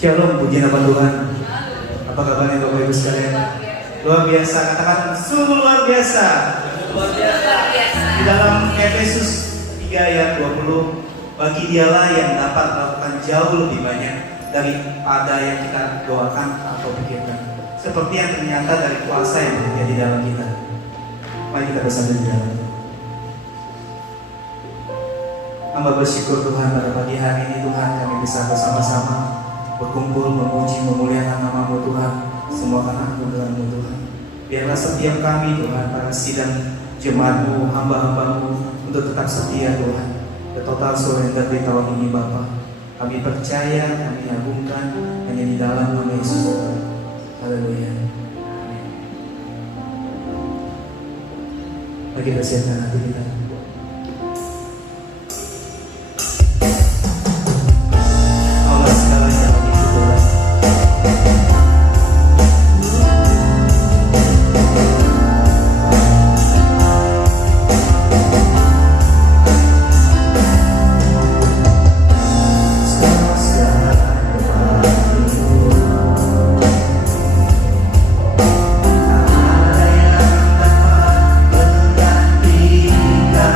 Shalom, puji nama Tuhan. Apa kabarnya Bapak Ibu sekalian? Luar biasa, katakan sungguh luar biasa. Di dalam Efesus 3 ayat 20, bagi dialah yang dapat melakukan jauh lebih banyak daripada yang kita doakan atau pikirkan, seperti yang ternyata dari kuasa yang bekerja di dalam kita. Mari kita bersama di dalam. Hamba bersyukur Tuhan pada pagi hari ini Tuhan kami bisa bersama-sama berkumpul, memuji, memuliakan nama-Mu Tuhan. Semua karena kebenaran-Mu Tuhan. Biarlah setiap kami Tuhan, para sidang jemaat-Mu, hamba-hamba-Mu, untuk tetap setia Tuhan. The total surrender di tahun ini Bapa. Kami percaya, kami agungkan hanya di dalam nama Yesus Tuhan. Haleluya. Amin. Mari kita siapkan hati kita. Ada yang dapat menggantikan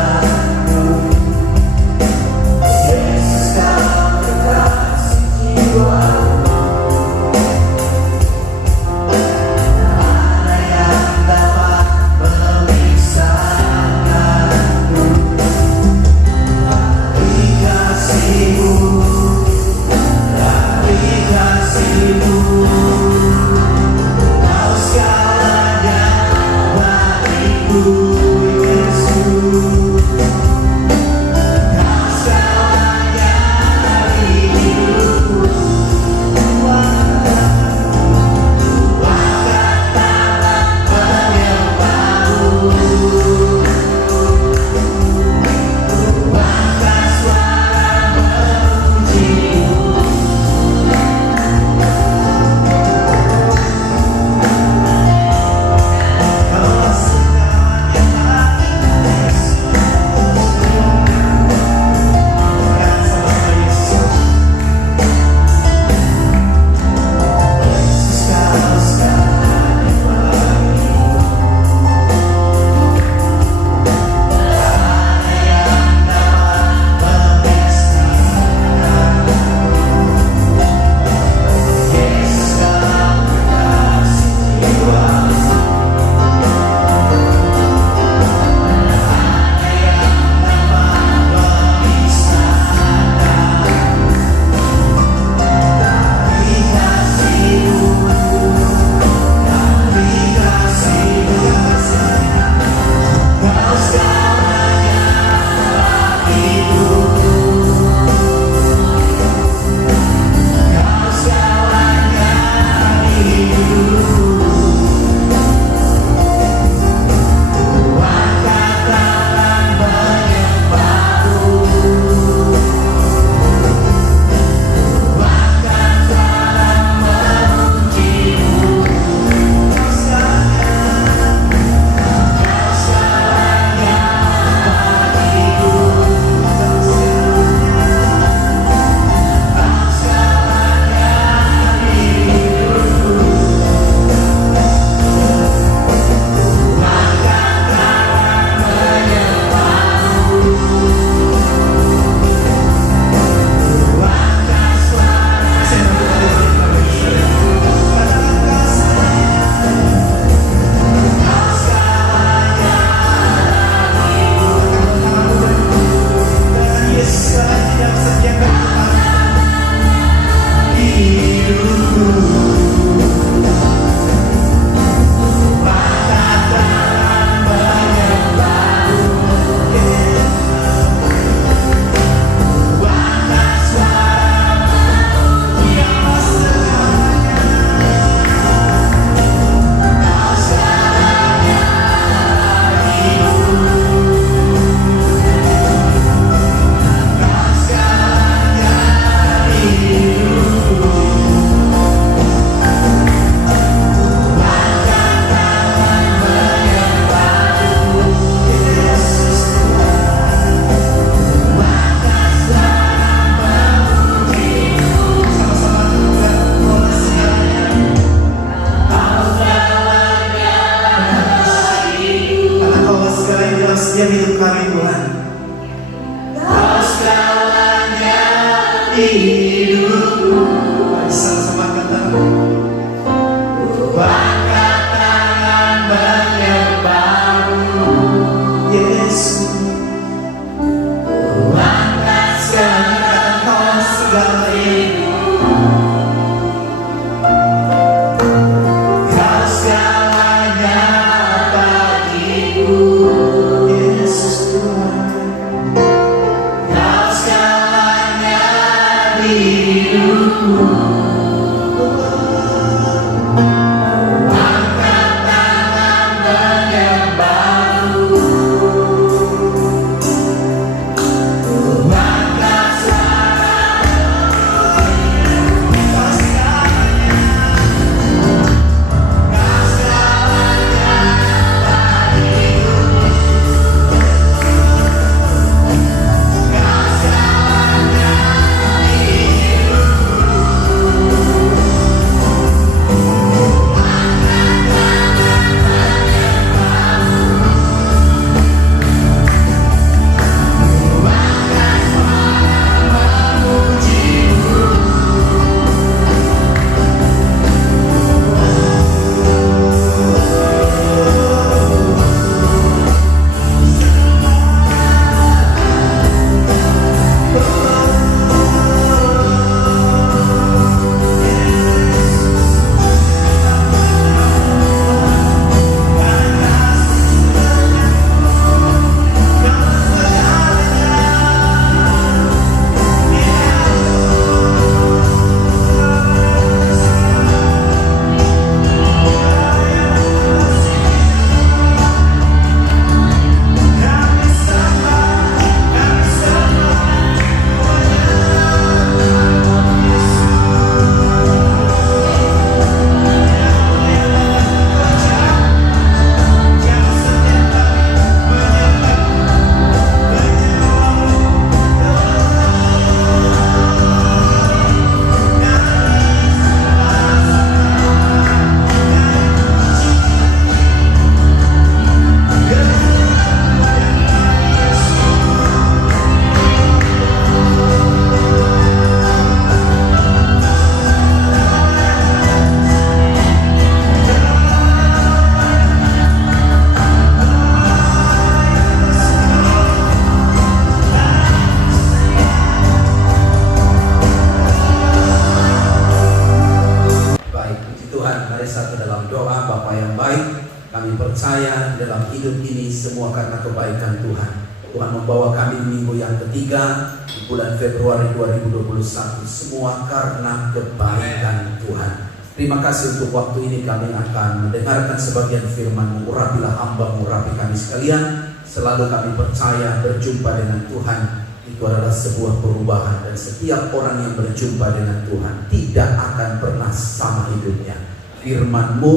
berdoa, Bapa yang baik, kami percaya dalam hidup ini semua karena kebaikan Tuhan. Tuhan membawa kami di minggu yang ketiga di bulan Februari 2021, semua karena kebaikan Tuhan. Terima kasih untuk waktu ini. Kami akan mendengarkan sebagian firman-Mu. Urapilah hamba-Mu, urapi kami sekalian. Selalu kami percaya berjumpa dengan Tuhan itu adalah sebuah perubahan, dan setiap orang yang berjumpa dengan Tuhan tidak akan pernah sama hidupnya. Firman-Mu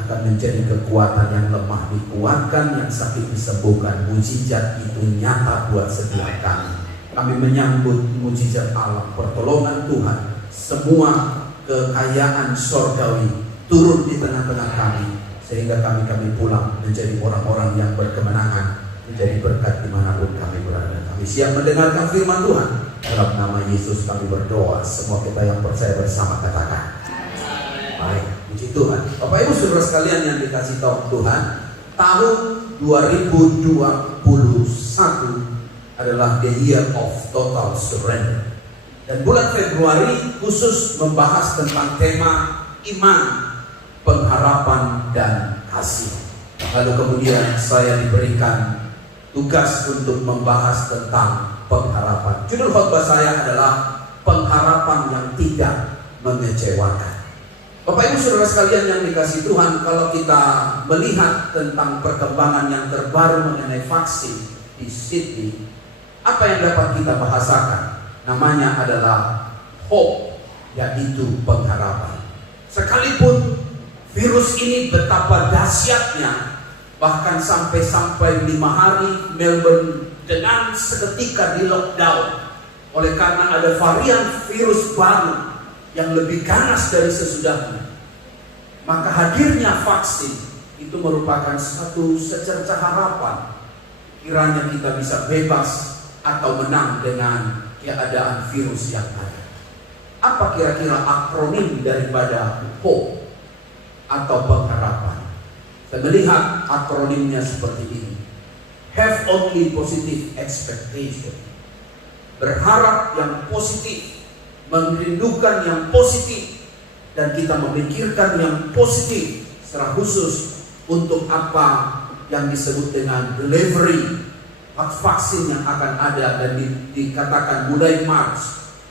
akan menjadi kekuatan, yang lemah dikuatkan, yang sakit disembuhkan. Mujizat itu nyata buat setiap kami. Kami menyambut mujizat Allah, pertolongan Tuhan, semua kekayaan sorgawi turun di tengah-tengah kami, sehingga kami pulang menjadi orang-orang yang berkemenangan, menjadi berkat dimanapun kami berada. Kami siap mendengarkan firman Tuhan. Dalam nama Yesus kami berdoa. Semua kita yang percaya bersama katakan baik. Puji Tuhan. Bapak Ibu Saudara sekalian yang dikasih tahu Tuhan, tahun 2021 adalah the year of total surrender. Dan bulan Februari khusus membahas tentang tema iman, pengharapan, dan kasih. Lalu kemudian saya diberikan tugas untuk membahas tentang pengharapan. Judul khotbah saya adalah pengharapan yang tidak mengecewakan. Bapak Ibu Saudara sekalian yang dikasih Tuhan, kalau kita melihat tentang perkembangan yang terbaru mengenai vaksin di Sydney, apa yang dapat kita bahasakan? Namanya adalah hope, yaitu pengharapan. Sekalipun virus ini betapa dahsyatnya, bahkan sampai 5 hari Melbourne dengan seketika di lockdown oleh karena ada varian virus baru yang lebih ganas dari sesudahnya. Maka hadirnya vaksin itu merupakan satu secercah harapan, kiranya kita bisa bebas atau menang dengan keadaan virus yang ada. Apa kira-kira akronim daripada hope atau pengharapan? Saya melihat akronimnya seperti ini. Have only positive expectation. Berharap yang positif, merindukan yang positif, dan kita memikirkan yang positif, secara khusus untuk apa yang disebut dengan delivery vaksin yang akan ada dan dikatakan mulai Maret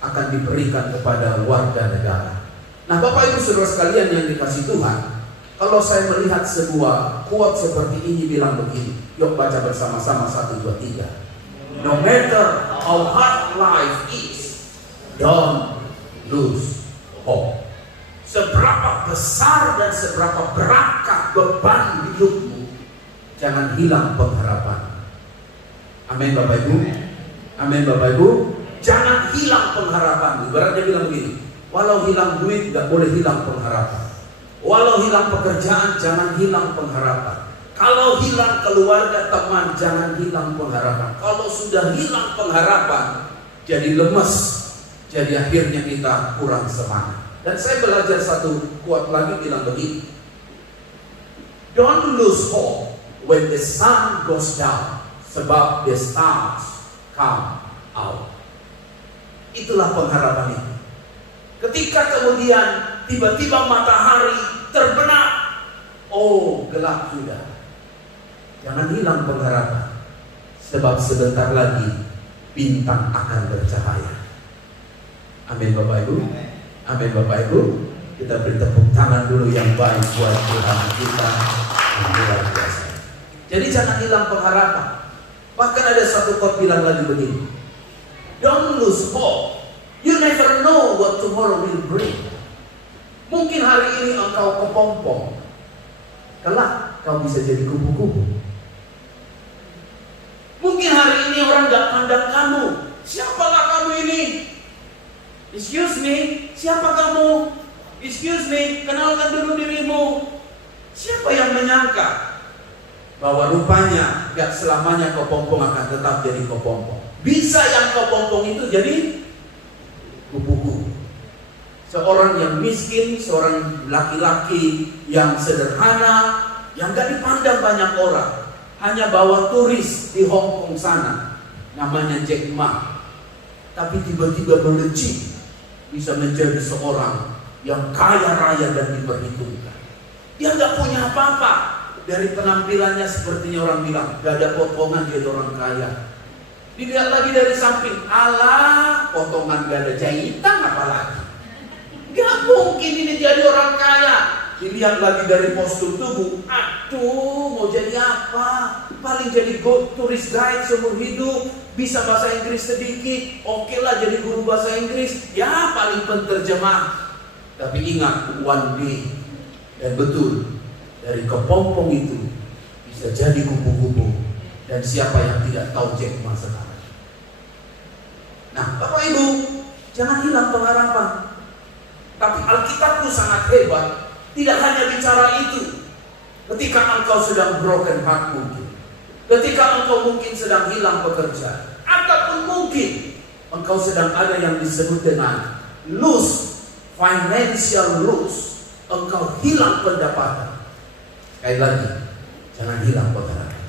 akan diberikan kepada warga negara. Nah, Bapak Ibu Saudara sekalian yang dikasih Tuhan, kalau saya melihat sebuah quote seperti ini bilang begini. Yuk baca bersama-sama 1, 2, 3. No matter how hard life is, don't lose hope. Seberapa besar dan seberapa berat beban hidupmu, jangan hilang pengharapan. Amin Bapak Ibu. Amin Bapak Ibu. Jangan hilang pengharapan. Ibaratnya bilang begini, walau hilang duit gak boleh hilang pengharapan. Walau hilang pekerjaan jangan hilang pengharapan. Kalau hilang keluarga teman jangan hilang pengharapan. Kalau sudah hilang pengharapan jadi lemes, jadi akhirnya kita kurang semangat. Dan saya belajar satu quote lagi bilang begini, don't lose hope when the sun goes down, sebab the stars come out. Itulah pengharapan itu. Ketika kemudian tiba-tiba matahari terbenam, oh gelap sudah. Jangan hilang pengharapan, sebab sebentar lagi bintang akan bercahaya. Amin Bapak Ibu. Amin Bapak Ibu. Kita beri tepuk tangan dulu yang baik buat Tuhan kita yang luar biasa. Jadi jangan hilang pengharapan. Bahkan ada satu quote bilang lagi begini, don't lose hope. You never know what tomorrow will bring. Mungkin hari ini engkau kepompong, kelak kau bisa jadi kupu-kupu. Mungkin hari ini orang gak pandang kamu. Siapalah kamu ini? Excuse me, siapa kamu? Excuse me, kenalkan dulu dirimu. Siapa yang menyangka bahwa rupanya gak selamanya kepompong akan tetap jadi kepompong. Bisa yang kepompong itu jadi kupu-kupu. Seorang yang miskin, seorang laki-laki yang sederhana, yang gak dipandang banyak orang, hanya bawa turis di Hong Kong sana, namanya Jack Ma. Tapi tiba-tiba melejit, bisa menjadi seorang yang kaya raya dan diperhitungkan. Dia nggak punya apa-apa. Dari penampilannya sepertinya orang bilang, gak ada potongan, dia orang kaya. Dilihat lagi dari samping, alah, potongan gak ada jahitan apalagi. Gak mungkin ini jadi orang kaya. Dilihat lagi dari postur tubuh, aduh, mau jadi apa? Paling jadi turis guide seumur hidup, bisa bahasa Inggris sedikit, oke lah jadi guru bahasa Inggris, ya paling penterjemah. Tapi ingat, one day, dan betul, dari kepompong itu bisa jadi kupu-kupu. Dan siapa yang tidak tahu Jack Ma sekarang? Nah, Bapak Ibu, jangan hilang pengharapan. Tapi Alkitabku sangat hebat. Tidak hanya bicara itu. Ketika engkau sedang broken heart mungkin, ketika engkau mungkin sedang hilang pekerjaan, ataupun mungkin engkau sedang ada yang disebut dengan lose, financial lose, engkau hilang pendapatan. Sekali lagi, jangan hilang pengharapan.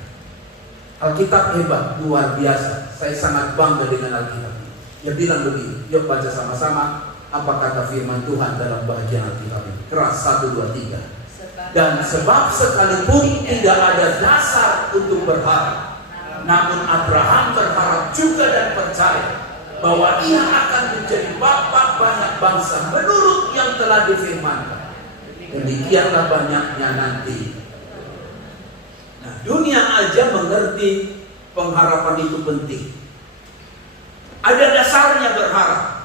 Alkitab hebat, luar biasa. Saya sangat bangga dengan Alkitab. Dia bilang begini, yuk baca sama-sama apa kata firman Tuhan dalam bagian Alkitab ini. Keras, 1, 2, 3. Dan sebab sekalipun tidak ada dasar untuk berharap, namun Abraham berharap juga dan percaya bahwa ia akan menjadi bapa banyak bangsa menurut yang telah difirmankan. Demikianlah banyaknya nanti. Nah, dunia aja mengerti pengharapan itu penting. Ada dasarnya berharap.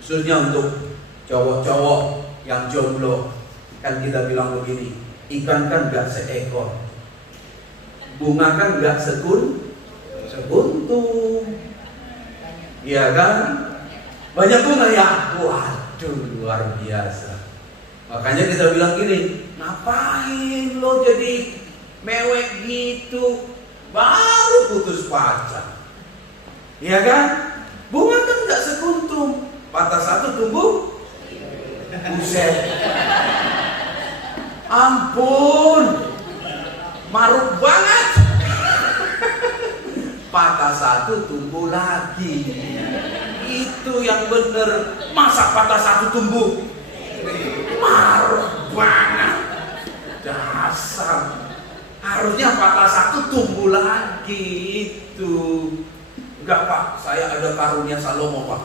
Khususnya untuk cowok-cowok yang jomblo. Kan kita bilang begini, ikan kan gak seekor, bunga kan gak sekuntum. Iya kan? Banyak bunga ya? Waduh, luar biasa. Makanya kita bilang gini, ngapain lo jadi mewek gitu, baru putus pacar. Iya kan? Bunga kan gak sekuntum, patah satu tumbuh buset. Ampun, maruk banget. Patah satu tumbuh lagi. Itu yang bener. Masa patah satu tumbuh maruk banget. Dasar. Harusnya patah satu tumbuh lagi. Itu enggak Pak, saya ada karunia Salomo Pak.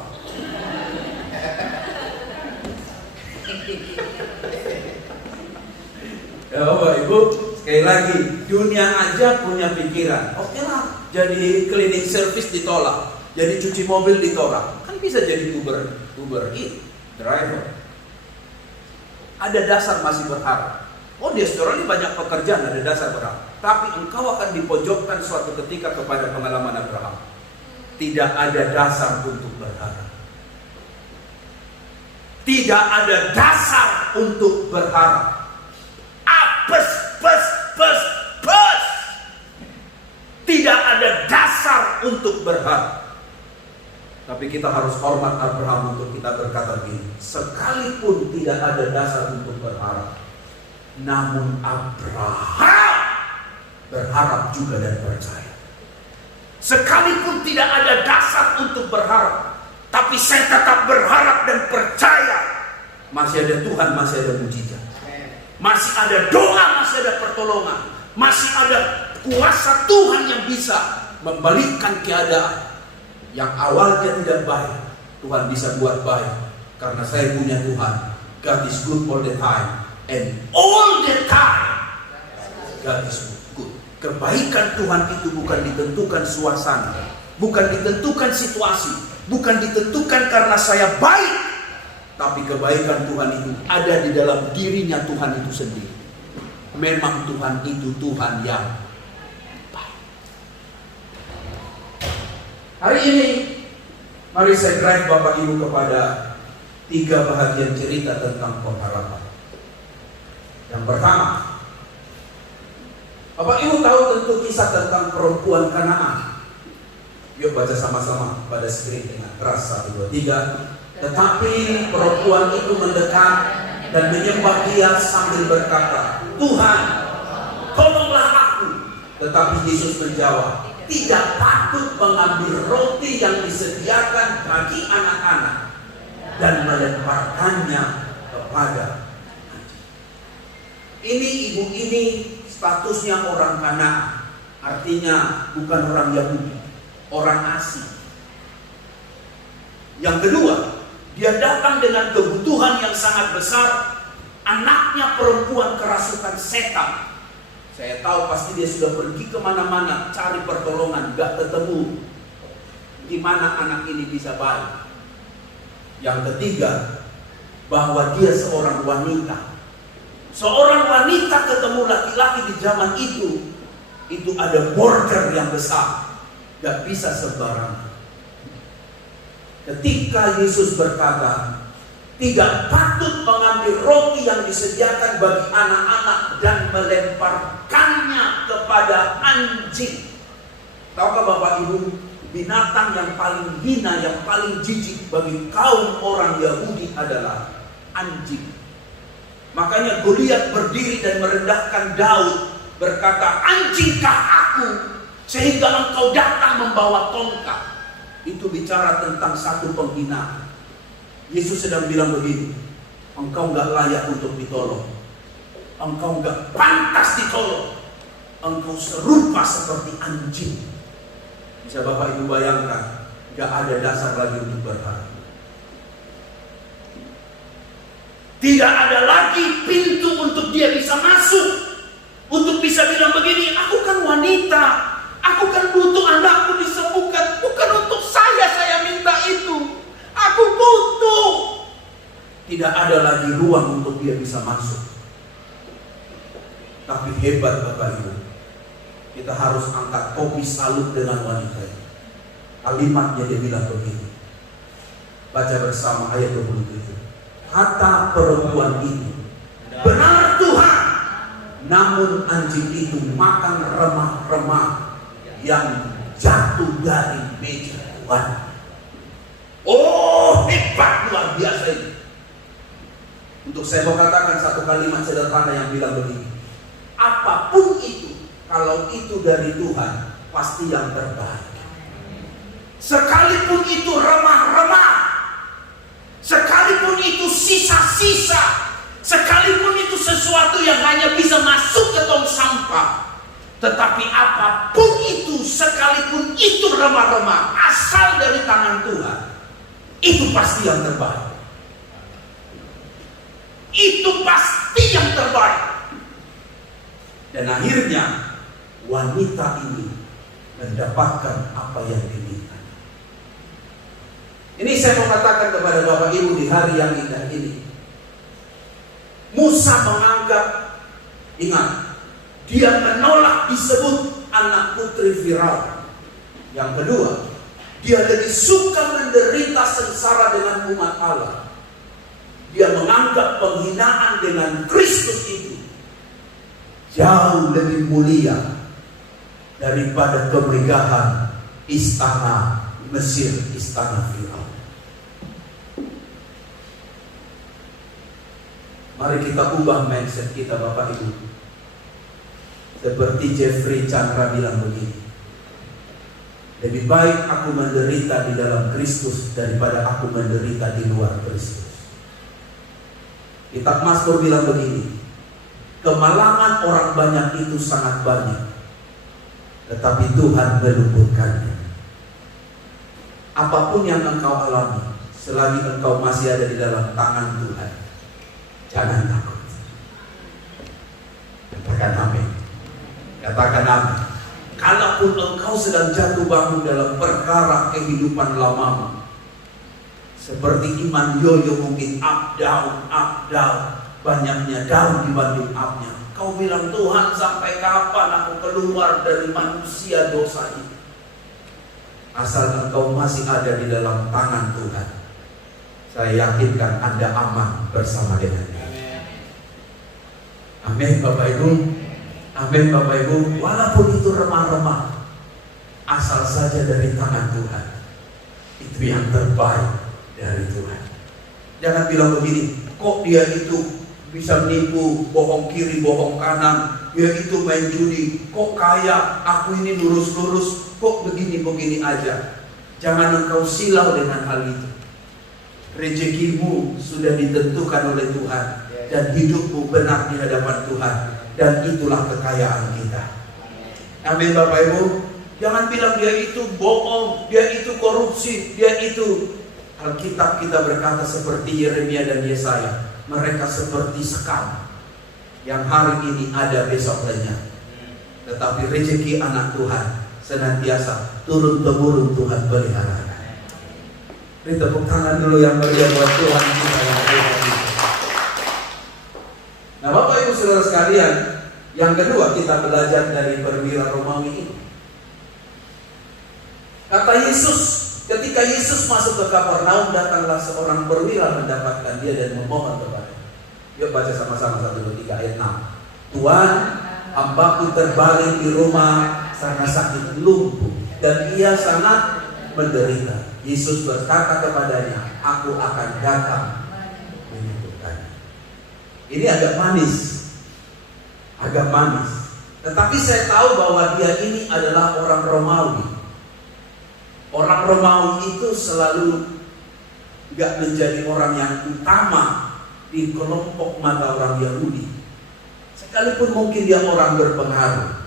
Ya Bapak Ibu, sekali lagi, dunia aja punya pikiran. Oke lah, jadi cleaning service ditolak, jadi cuci mobil ditolak, kan bisa jadi Uber Eats, driver. Ada dasar masih berharap. Oh, di restoran ini banyak pekerjaan, ada dasar berharap. Tapi engkau akan dipojokkan suatu ketika kepada pengalaman Abraham. Tidak ada dasar untuk berharap. Tidak ada dasar untuk berharap. Pes. Tidak ada dasar untuk berharap. Tapi kita harus hormat Abraham untuk kita berkata begini, sekalipun tidak ada dasar untuk berharap, namun Abraham berharap juga dan percaya. Sekalipun tidak ada dasar untuk berharap, tapi saya tetap berharap dan percaya. Masih ada Tuhan, masih ada mujizat. Masih ada doa, masih ada pertolongan. Masih ada kuasa Tuhan yang bisa membalikkan keadaan yang awalnya tidak baik. Tuhan bisa buat baik. Karena saya punya Tuhan. God is good all the time. And all the time God is good. Kebaikan Tuhan itu bukan ditentukan suasana, bukan ditentukan situasi, bukan ditentukan karena saya baik. Tapi kebaikan Tuhan itu ada di dalam dirinya Tuhan itu sendiri. Memang Tuhan itu Tuhan yang baik. Hari ini mari saya drive Bapak Ibu kepada 3 bahagian cerita tentang pengharapan. Yang pertama, Bapak Ibu tahu tentu kisah tentang perempuan Kanaan. Yuk baca sama-sama pada screen dengan keras, 1, 2, 3. Tetapi perempuan itu mendekat dan menyembah Dia sambil berkata, Tuhan, tolonglah aku. Tetapi Yesus menjawab, tidak patut mengambil roti yang disediakan bagi anak-anak dan melemparkannya kepada anjing. Ini ibu ini statusnya orang Kanaan, artinya bukan orang Yahudi, orang asing. Yang kedua, dia datang dengan kebutuhan yang sangat besar. Anaknya perempuan kerasukan setan. Saya tahu pasti dia sudah pergi kemana-mana cari pertolongan, gak ketemu. Gimana anak ini bisa baik? Yang ketiga, bahwa dia seorang wanita. Seorang wanita ketemu laki-laki di zaman itu ada border yang besar, gak bisa sembarangan. Ketika Yesus berkata, tidak patut mengambil roti yang disediakan bagi anak-anak dan melemparkannya kepada anjing. Tahukah Bapak Ibu, binatang yang paling hina, yang paling jijik bagi kaum orang Yahudi adalah anjing. Makanya Goliat berdiri dan merendahkan Daud, berkata, anjingkah aku sehingga engkau datang membawa tongkat. Itu bicara tentang satu penghinaan. Yesus sedang bilang begini, engkau gak layak untuk ditolong, engkau gak pantas ditolong, engkau serupa seperti anjing. Bisa Bapak Ibu bayangkan, gak ada dasar lagi untuk berharap. Tidak ada lagi pintu untuk dia bisa masuk, untuk bisa bilang begini, aku kan wanita, aku kan butuh anakku disembuhkan. Bukan untuk saya minta itu, aku butuh. Tidak ada lagi ruang untuk dia bisa masuk. Tapi hebat Bapak Ibu, kita harus angkat topi salut dengan wanita ini. Kalimatnya dia bilang begini, baca bersama ayat 27. Kata perempuan itu, benar Tuhan, namun anjing itu makan remah-remah yang jatuh dari meja Tuhan. Oh, hebat, luar biasa ini. Untuk saya mau katakan satu kalimat sederhana yang bilang begini, apapun itu, kalau itu dari Tuhan, pasti yang terbaik. Sekalipun itu remah-remah, sekalipun itu sisa-sisa, sekalipun itu sesuatu yang hanya bisa masuk ke tong sampah, tetapi apapun itu, sekalipun itu remah-remah, asal dari tangan Tuhan, itu pasti yang terbaik. Itu pasti yang terbaik. Dan akhirnya wanita ini mendapatkan apa yang diminta. Ini saya mau katakan kepada Bapak Ibu di hari yang indah ini. Musa menganggap, ingat, dia menolak disebut anak putri Firaun. Yang kedua, dia lebih suka menderita sengsara dengan umat Allah. Dia menganggap penghinaan dengan Kristus itu jauh lebih mulia daripada kemegahan istana Mesir, istana Firaun. Mari kita ubah mindset kita Bapak Ibu. Seperti Jeffrey Chandra bilang begini, lebih baik aku menderita di dalam Kristus daripada aku menderita di luar Kristus. Kitab Mazmur bilang begini, kemalangan orang banyak itu sangat banyak, tetapi Tuhan meluputkannya. Apapun yang engkau alami, selagi engkau masih ada di dalam tangan Tuhan, jangan takut. Katakan amin. Katakan amin. Kalaupun engkau sedang jatuh bangun dalam perkara kehidupan lamamu, seperti iman yoyo mungkin up down, banyaknya down dibanding upnya. Kau bilang, Tuhan sampai kapan aku keluar dari manusia dosa ini? Asal engkau masih ada di dalam tangan Tuhan, saya yakinkan Anda aman bersama dengannya. Amin Bapak Ibu. Amin Bapak Ibu. Walaupun itu remah-remah, asal saja dari tangan Tuhan, itu yang terbaik dari Tuhan. Jangan bilang begini, kok dia itu bisa menipu, bohong kiri, bohong kanan, dia itu main judi, kok kaya, aku ini lurus-lurus, kok begini-begini aja. Jangan engkau silau dengan hal itu. Rezekimu sudah ditentukan oleh Tuhan. dan hidupmu benar di hadapan Tuhan, dan itulah kekayaan kita. Amin Bapak Ibu. Jangan bilang dia itu bohong, dia itu korupsi, dia itu. Alkitab kita berkata seperti Yeremia dan Yesaya, mereka seperti sekam yang hari ini ada, besok lenyap. Tetapi rezeki anak Tuhan senantiasa turun temurun Tuhan pelihara. Beri tepuk tangan dulu yang meriah buat Tuhan kita yang hebat. Nah Bapak Ibu Saudara sekalian, yang kedua kita belajar dari perwira Romawi ini. Kata Yesus, ketika Yesus masuk ke Kapernaum, datanglah seorang perwira mendapatkan dia dan memohon kepada. Yuk baca sama-sama 1, 2, 3 ayat 6. Tuhan, hambaku terbaring di rumah karena sakit lumpuh dan ia sangat menderita. Yesus berkata kepadanya, aku akan datang menyembuhkannya. Ini agak manis. Tetapi saya tahu bahwa dia ini adalah orang Romawi. Orang Romawi itu selalu gak menjadi orang yang utama di kelompok mata orang Yahudi. Sekalipun mungkin dia orang berpengaruh,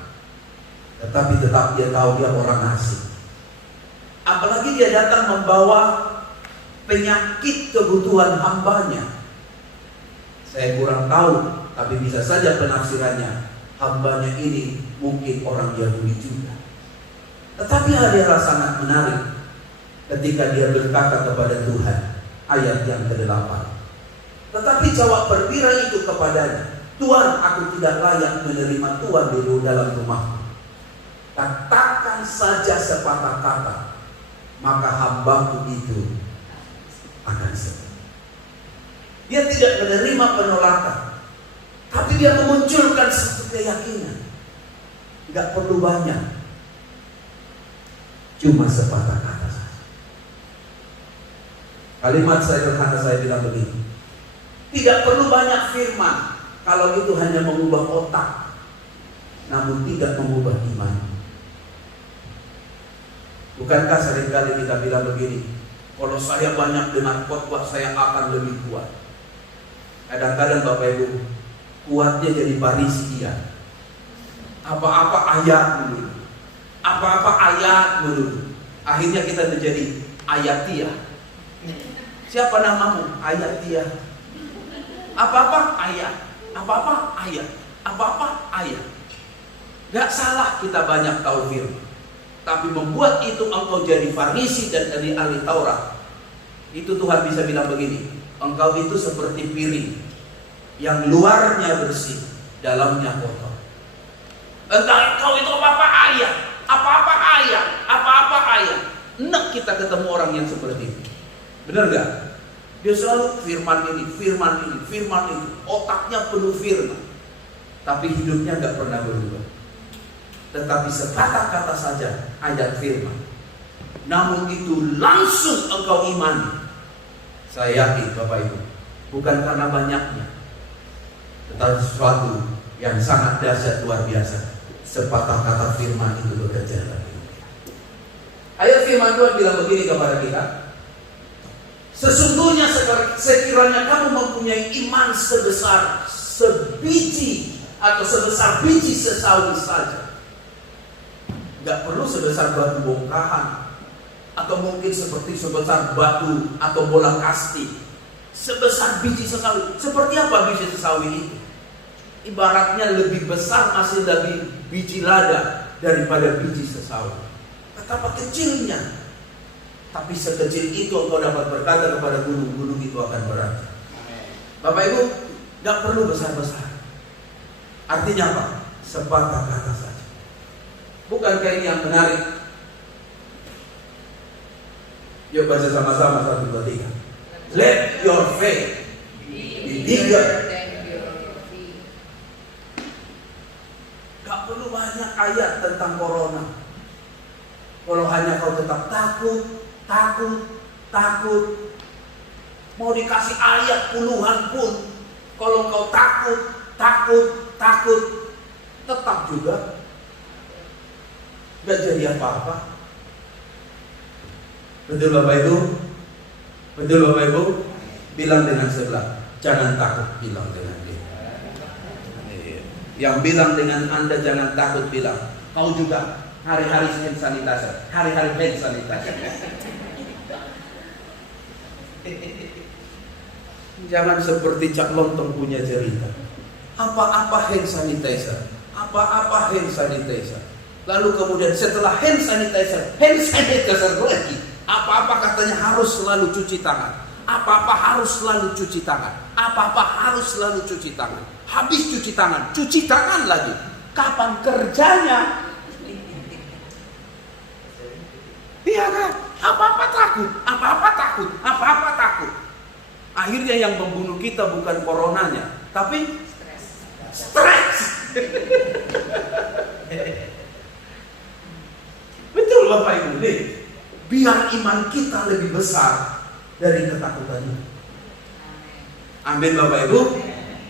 tetapi tetap dia tahu dia orang asing. Apalagi dia datang membawa penyakit kebutuhan hambanya. Saya kurang tahu, tapi bisa saja penafsirannya, hambanya ini mungkin orang Yahudi juga. Tetapi ada yang sangat menarik ketika dia berkata kepada Tuhan, ayat yang ke-8. Tetapi jawab perwira itu kepadanya, Tuhan, aku tidak layak menerima Tuhan di dalam rumahku. Katakan saja sepatah kata, maka hambaku itu akan sembuh. Dia tidak menerima penolakan, tapi dia memunculkan satu keyakinan. Gak perlu banyak, cuma sepatah kata saja. Kalimat sederhana saya bilang begini, tidak perlu banyak firman kalau itu hanya mengubah otak, namun tidak mengubah iman. Bukankah seringkali kita bilang begini, kalau saya banyak dengar khotbah saya akan lebih kuat. Kadang-kadang Bapak Ibu, kuatnya jadi Farisi dia. Apa-apa ayat dulu, akhirnya kita menjadi ayatiah. Siapa namamu? Ayatiah. Apa-apa ayat. Gak salah kita banyak tahu firman, tapi membuat itu engkau jadi Farisi dan dari ahli Taurat, itu Tuhan bisa bilang begini, engkau itu seperti piring yang luarnya bersih, dalamnya kotor. Entah engkau itu apa-apa ayat. Enak kita ketemu orang yang seperti itu. Benar gak? Dia selalu firman ini, otaknya penuh firman, tapi hidupnya gak pernah berubah. Tetapi sepatah kata saja ayat firman, namun itu langsung engkau imani. Saya yakin Bapak Ibu, bukan karena banyaknya, tetapi sesuatu yang sangat dahsyat luar biasa. Sepatah kata firman itu bekerja lagi. Ayat firman Tuhan bilang begini kepada kita, sesungguhnya sekiranya kamu mempunyai iman sebesar sebiji atau sebesar biji sesawi saja, gak perlu sebesar batu bongkahan, atau mungkin seperti sebesar batu atau bola kasti, sebesar biji sesawi. Seperti apa biji sesawi itu? Ibaratnya lebih besar masih dari biji lada daripada biji sesawi. Betapa kecilnya, tapi sekecil itu engkau dapat berkata kepada gunung-gunung itu akan berakhir. Bapak Ibu, gak perlu besar-besar. Artinya apa? Sepatah kata saja. Bukankah ini yang menarik? Yuk baca sama-sama 1, 2, 3. Let your faith be bigger. Gak perlu banyak ayat tentang corona. Kalau hanya kau tetap takut, mau dikasih ayat puluhan pun, kalau kau takut, tetap juga gak jadi apa-apa. Betul Bapak Ibu? Bilang dengan sebelah, Jangan takut, bilang dengan dia. Yang bilang dengan Anda jangan takut, bilang kau juga hari-hari hand sanitizer, hari-hari hand sanitizer. Jangan seperti Cak Lontong punya cerita. Apa-apa hand sanitizer, apa-apa hand sanitizer. Lalu kemudian setelah hand sanitizer lagi. Apa-apa katanya harus selalu cuci tangan. Apa-apa harus selalu cuci tangan. Apa-apa harus selalu cuci tangan. Habis cuci tangan lagi. Kapan kerjanya? Iya kan? Apa-apa takut, apa-apa takut, apa-apa takut. Akhirnya yang membunuh kita bukan coronanya, tapi stres. Betul Bapak Ibu, biar iman kita lebih besar dari ketakutan itu. Amin Bapak Ibu.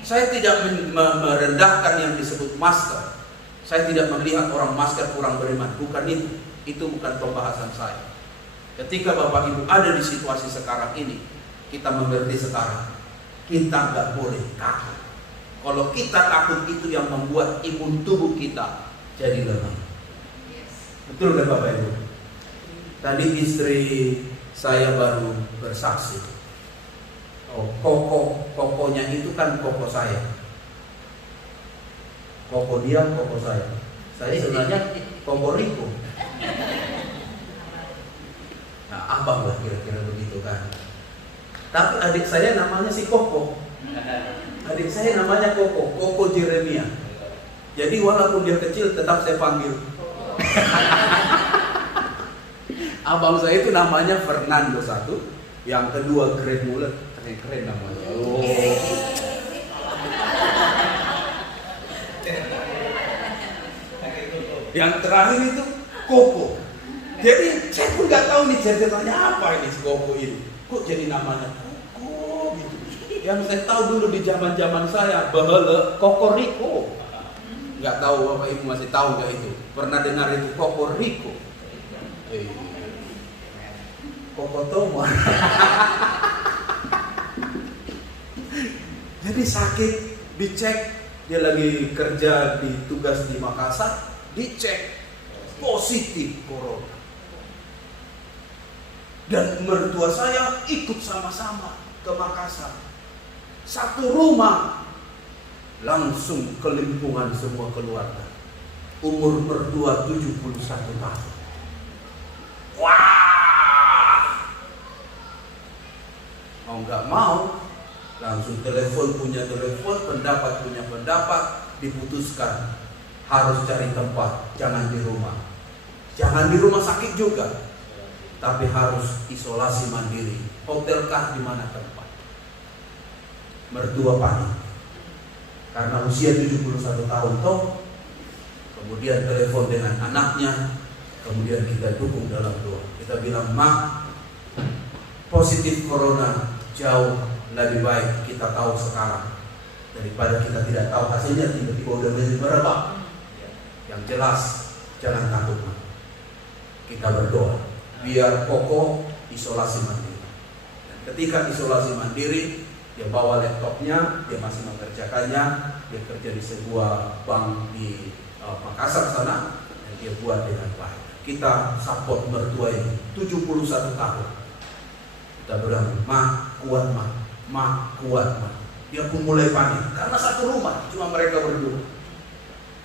Saya tidak merendahkan yang disebut masker. Saya tidak melihat orang masker kurang beriman. Bukan itu. Itu bukan pembahasan saya. Ketika Bapak Ibu ada di situasi sekarang ini, kita mengerti sekarang, kita nggak boleh takut. Kalau kita takut, itu yang membuat imun tubuh kita jadi lemah. Betul kan Bapak Ibu? Tadi istri saya baru bersaksi. Kokonya itu kan koko saya. Koko dia, koko saya. Saya sebenarnya koko Riko. Nah, abang lah kira-kira begitu kan. Tapi adik saya namanya si Koko. Adik saya namanya Koko Jeremia. Jadi walaupun dia kecil tetap saya panggil. Abang saya itu namanya Fernando satu, yang kedua Greg Muller, keren namanya. Oh. Yang terakhir itu Koko. Jadi saya pun nggak tahu nih ceritanya apa ini si Koko ini. Kok jadi namanya Koko gitu. Yang saya tahu dulu di zaman saya bahwa Kokoriko. Nggak tahu Bapak Ibu masih tahu nggak itu? Pernah dengar itu Kokoriko? Kokotomo. Jadi sakit, dicek, dia lagi kerja di tugas di Makassar, dicek positif corona. Dan mertua saya ikut sama-sama ke Makassar. Satu rumah, langsung kelimpungan semua keluarga. Umur mertua 71 tahun. Wah! Mau nggak mau, langsung telepon punya telepon, pendapat punya pendapat, diputuskan harus cari tempat, jangan di rumah. Jangan di rumah sakit juga, tapi harus isolasi mandiri. Hotelkah di mana tempat? Mertua panik karena usia 71 tahun toh. Kemudian telepon dengan anaknya, kemudian kita dukung dalam doa. Kita bilang, "Mak, positif corona jauh lebih baik kita tahu sekarang daripada kita tidak tahu hasilnya tiba-tiba udah merebak. Yang jelas jangan takut, Mak. Kita berdoa biar Koko isolasi mandiri. Dan ketika isolasi mandiri, dia bawa laptopnya, dia masih mengerjakannya, dia kerja di sebuah bank di Makassar sana, dan dia buat dengan baik. Kita support mertua ini 71 tahun. Kita bilang, "Ma, kuat Ma, Ma, kuat Ma." Dia pun mulai panik karena satu rumah cuma mereka berdua.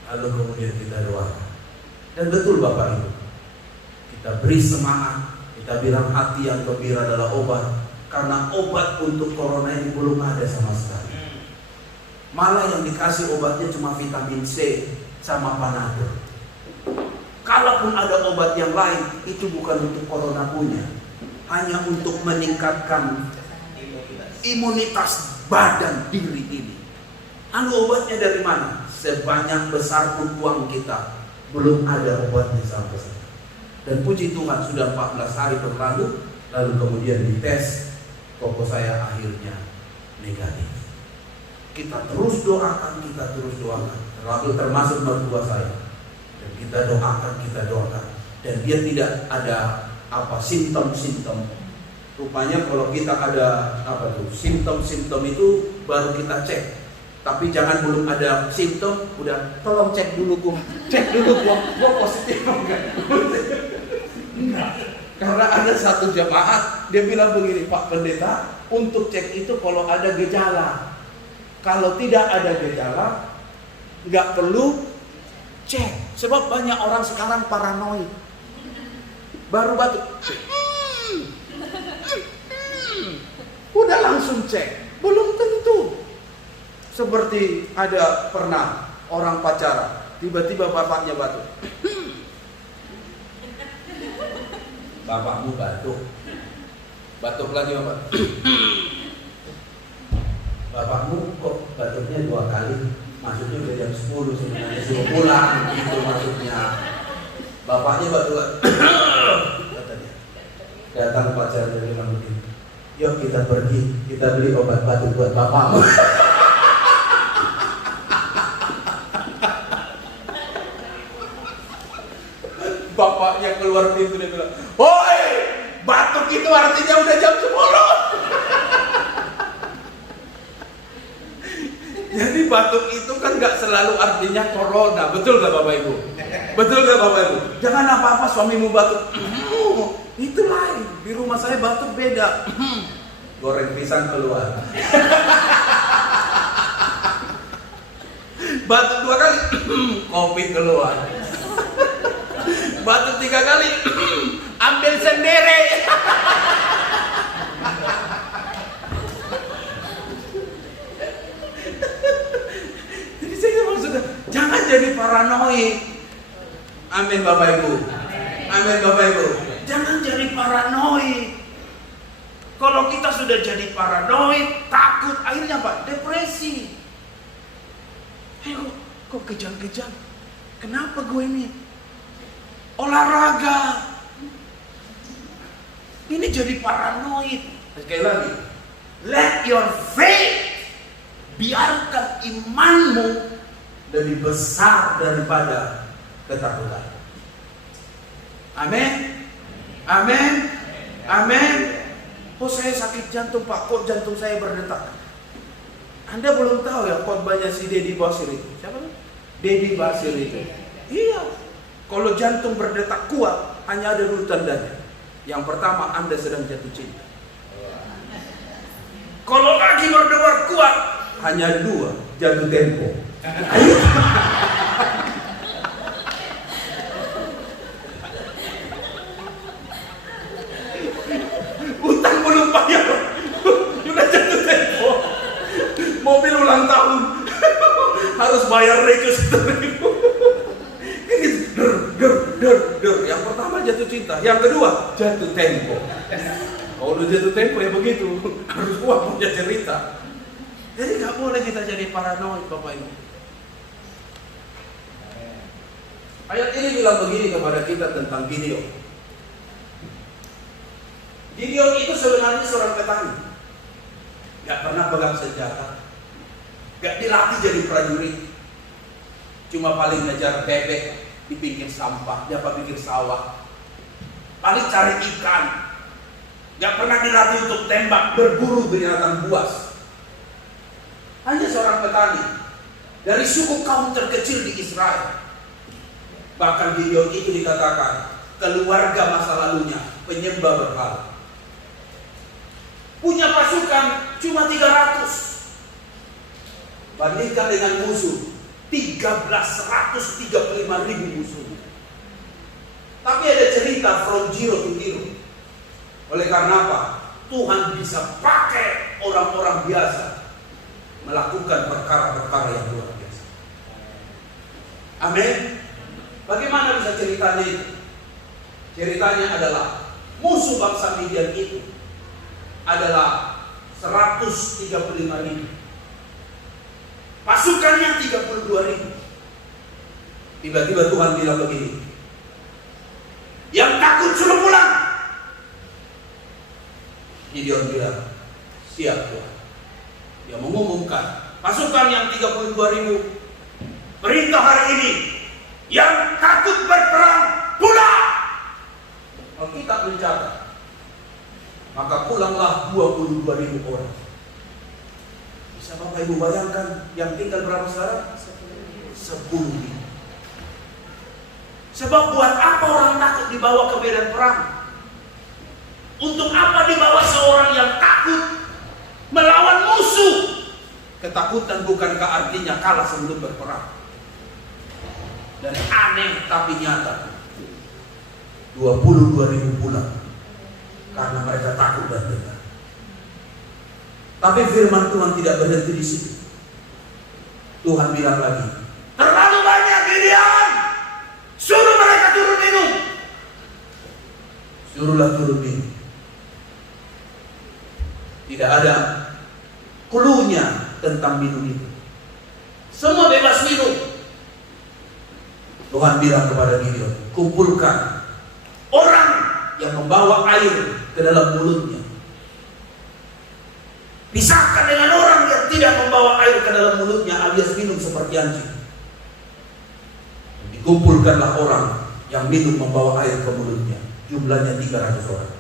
Lalu kemudian kita doakan. Dan betul Bapak Ibu, kita beri semangat, kita bilang hati yang gembira adalah obat. Karena obat untuk corona ini belum ada sama sekali. Malah yang dikasih obatnya cuma vitamin C sama Panadol. Kalaupun ada obat yang lain, itu bukan untuk corona punya, hanya untuk meningkatkan imunitas badan diri ini. Lalu obatnya dari mana? Sebanyak besar pun uang kita, belum ada obatnya sampai sekarang. Dan puji Tuhan sudah 14 hari berlalu, lalu kemudian dites, Koko saya akhirnya negatif. Kita terus doakan, termasuk mertua saya. Dan kita doakan. Dan dia tidak ada simptom-simptom. Rupanya kalau kita ada simptom-simptom itu baru kita cek. Tapi jangan belum ada simptom, udah tolong cek dulu gua positif enggak? Enggak. Karena ada satu jemaat, dia bilang begini, Pak Pendeta, untuk cek itu kalau ada gejala. Kalau tidak ada gejala, nggak perlu cek. Sebab banyak orang sekarang paranoid. Baru batuk, udah langsung cek. Belum tentu. Seperti ada pernah orang pacaran, tiba-tiba bapaknya batuk. Bapakmu batuk. Batuk lagi bapak. Bapakmu kok batuknya 2 kali? Maksudnya udah jam 10 sebenarnya suruh pulang gitu maksudnya. Bapaknya batuk lagi. Katanya. Datang pacar dari bilang begini, yuk kita pergi, kita beli obat batuk buat bapakmu. Bapaknya keluar pintu, dia bilang, "Woi, batuk itu artinya udah jam 10." Jadi batuk itu kan gak selalu artinya corona. Betul gak Bapak Ibu? Betul gak Bapak Ibu? Jangan apa-apa suamimu batuk, itu lain. Di rumah saya batuk beda. Goreng pisang keluar. Batuk 2 kali, kopi keluar. Batuk 3 kali, ambil sendiri. Jadi saya maksudnya, jangan jadi paranoid. Amin Bapak Ibu. Amin Bapak Ibu. Jangan jadi paranoid. Kalau kita sudah jadi paranoid, takut, akhirnya apa? Depresi. Kok kejang-kejang? Kenapa gue ini? Olahraga. Ini jadi paranoid. Sekali lagi, let your faith, biarkan imanmu lebih besar daripada ketakutan. Amin. Amin. Amin. Oh saya sakit jantung Pak, kok jantung saya berdetak? Anda belum tahu ya khotbahnya si Deddy Basir itu. Siapa? Deddy Basir itu. Iya. Kalau jantung berdetak kuat, hanya ada 2 tandanya. Yang pertama, Anda sedang jatuh cinta. Kalau lagi berdebar kuat, hanya ada 2, jatuh tempo. Utang belum bayar, sudah jatuh tempo. Mobil ulang tahun, harus bayar reko 1.000. Yang pertama jatuh cinta, yang kedua jatuh tempo. Kalau jatuh tempo ya begitu, harus kuat punya cerita. Jadi nggak boleh kita jadi paranoid Bapak Ibu. Ayat ini bilang begini kepada kita tentang Gideon. Gideon itu sebenarnya seorang petani, nggak pernah pegang senjata, nggak dilatih jadi prajurit, cuma paling ngejar bebek di pinggir sampah, dia bikin sawah, paling cari ikan, gak pernah dilatih untuk tembak, berburu binatang buas. Hanya seorang petani dari suku kaum terkecil di Israel. Bahkan Gideon itu dikatakan keluarga masa lalunya penyembah berhala. Punya pasukan cuma 300, bandingkan dengan musuh 135.000 musuh. Tapi ada cerita from zero to hero. Oleh karena apa? Tuhan bisa pakai orang-orang biasa melakukan perkara-perkara yang luar biasa. Amin. Bagaimana bisa ceritanya itu? Ceritanya adalah musuh bangsa Midian itu adalah 135.000. Pasukannya 32.000. Tiba-tiba Tuhan bilang begini, yang takut suruh pulang. Gideon bilang, siap Tuhan. Dia mengumumkan, pasukan yang 32.000, perintah hari ini, yang takut berperang, pulang. Alkitab mencatat, maka pulanglah 22.000 orang. Bisa Bapak Ibu bayangkan yang tinggal berapa saudara? 10.000. Sebab buat apa orang takut dibawa ke medan perang? Untuk apa dibawa seorang yang takut melawan musuh? Ketakutan bukankah artinya kalah sebelum berperang? Dan aneh tapi nyata, 22.000 pulang karena mereka takut dan dengar. Tapi firman Tuhan tidak berhenti di situ. Tuhan bilang lagi, terlalu banyak Gideon, suruh mereka turun minum. Suruhlah turun minum. Tidak ada cluenya tentang minum itu. Semua bebas minum. Tuhan bilang kepada Gideon, kumpulkan orang yang membawa air ke dalam mulutnya. Pisahkan dengan orang yang tidak membawa air ke dalam mulutnya alias minum seperti anjing. Dikumpulkanlah orang yang minum membawa air ke mulutnya. Jumlahnya 300 orang.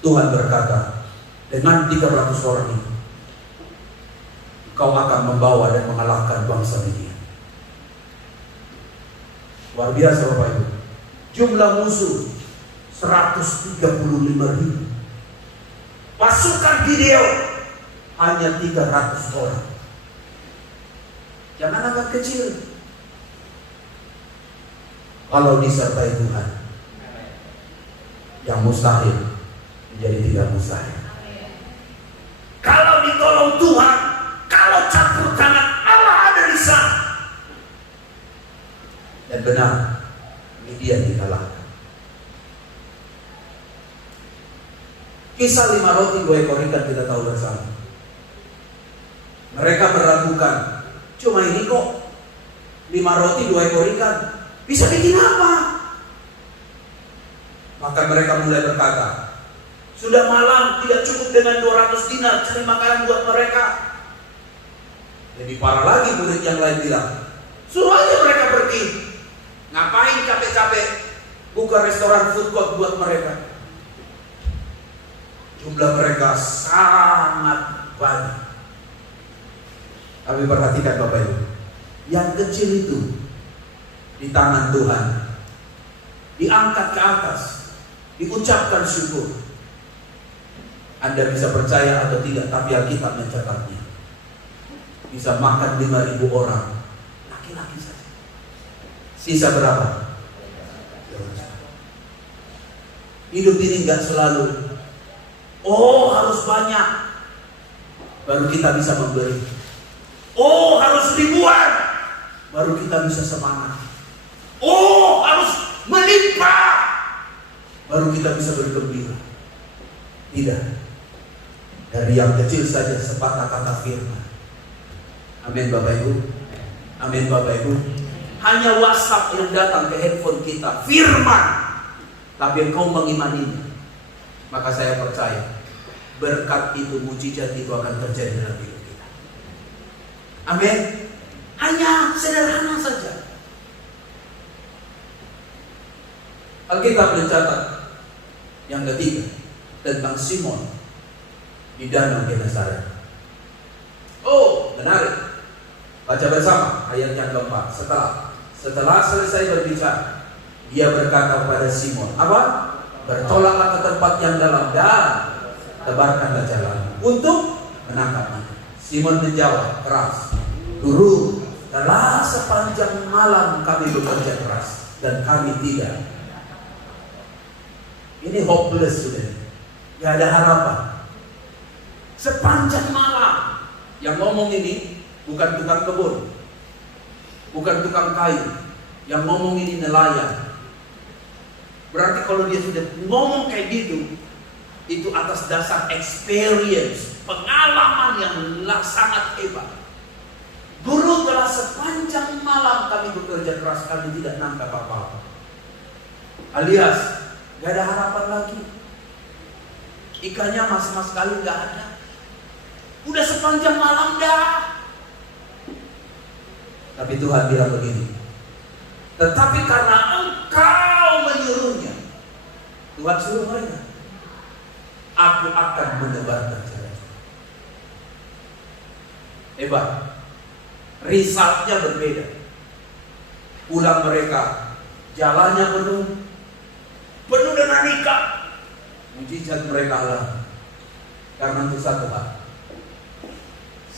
Tuhan berkata, dengan 300 orang itu kau akan membawa dan mengalahkan bangsa Midian. Luar biasa Bapak Ibu. Jumlah musuh 135.000. Pasukan Gideon hanya 300 orang. Jangan anggap kecil. Kalau disertai Tuhan, yang mustahil menjadi tidak mustahil. Kalau ditolong Tuhan, kalau campur tangan Allah ada di sana. Dan benar, Midian dikalahkan. Kisah 5 roti 2 ekor ikan kita tahu bersama. Mereka meragukan, cuma ini kok 5 roti 2 ekor ikan, bisa bikin apa? Maka mereka mulai berkata, sudah malam, tidak cukup dengan 200 dinar cari makanan buat mereka. Lebih parah lagi murid yang lain bilang, suruh aja mereka pergi. Ngapain capek-capek buka restoran food court buat mereka? Jumlah mereka sangat banyak. Tapi perhatikan Bapak Ibu, yang kecil itu di tangan Tuhan diangkat ke atas, diucapkan syukur. Anda bisa percaya atau tidak, tapi Alkitab mencatatnya bisa makan 5.000 orang, laki-laki saja. Sisa berapa? Hidup ini nggak selalu harus banyak baru kita bisa memberi. Harus ribuan baru kita bisa semangat. Harus melimpah baru kita bisa bergembira. Tidak. Dari yang kecil saja sepatah kata firman. Amin Bapak Ibu. Amin Bapak Ibu. Hanya WhatsApp yang datang ke handphone kita, firman, tapi engkau mengimaninya, maka saya percaya berkat itu, mujizat itu akan terjadi dalam hidup kita. Amin. Hanya sederhana saja. Alkitab mencatat yang ketiga tentang Simon di Danau Genesaret. Menarik. Baca bersama ayat yang keempat. Setelah selesai berbicara, dia berkata kepada Simon, apa? Bertolaklah ke tempat yang dalam dan tebarkanlah jalan untuk menangkapnya. Simon menjawab keras, Guru, telah sepanjang malam kami bekerja keras dan kami tidak. Ini hopeless sudah, gak ada harapan. Sepanjang malam. Yang ngomong ini bukan tukang kebun, bukan tukang kayu. Yang ngomong ini nelayan. Berarti kalau dia sudah ngomong kayak gitu, itu atas dasar experience, pengalaman yang sangat hebat. Guru, telah sepanjang malam kami bekerja keras, kami tidak nangkap apa-apa. Alias gak ada harapan lagi. Ikannya sama sekali gak ada. Udah sepanjang malam dah. Tapi Tuhan bilang begini, tetapi karena engkau menyuruhnya, Tuhan suruh mereka, aku akan menebarkan jalan. Hebat. Resultnya berbeda. Pulang mereka, jalannya penuh dengan ikan. Mujizat mereka lah. Karena itu satu hal.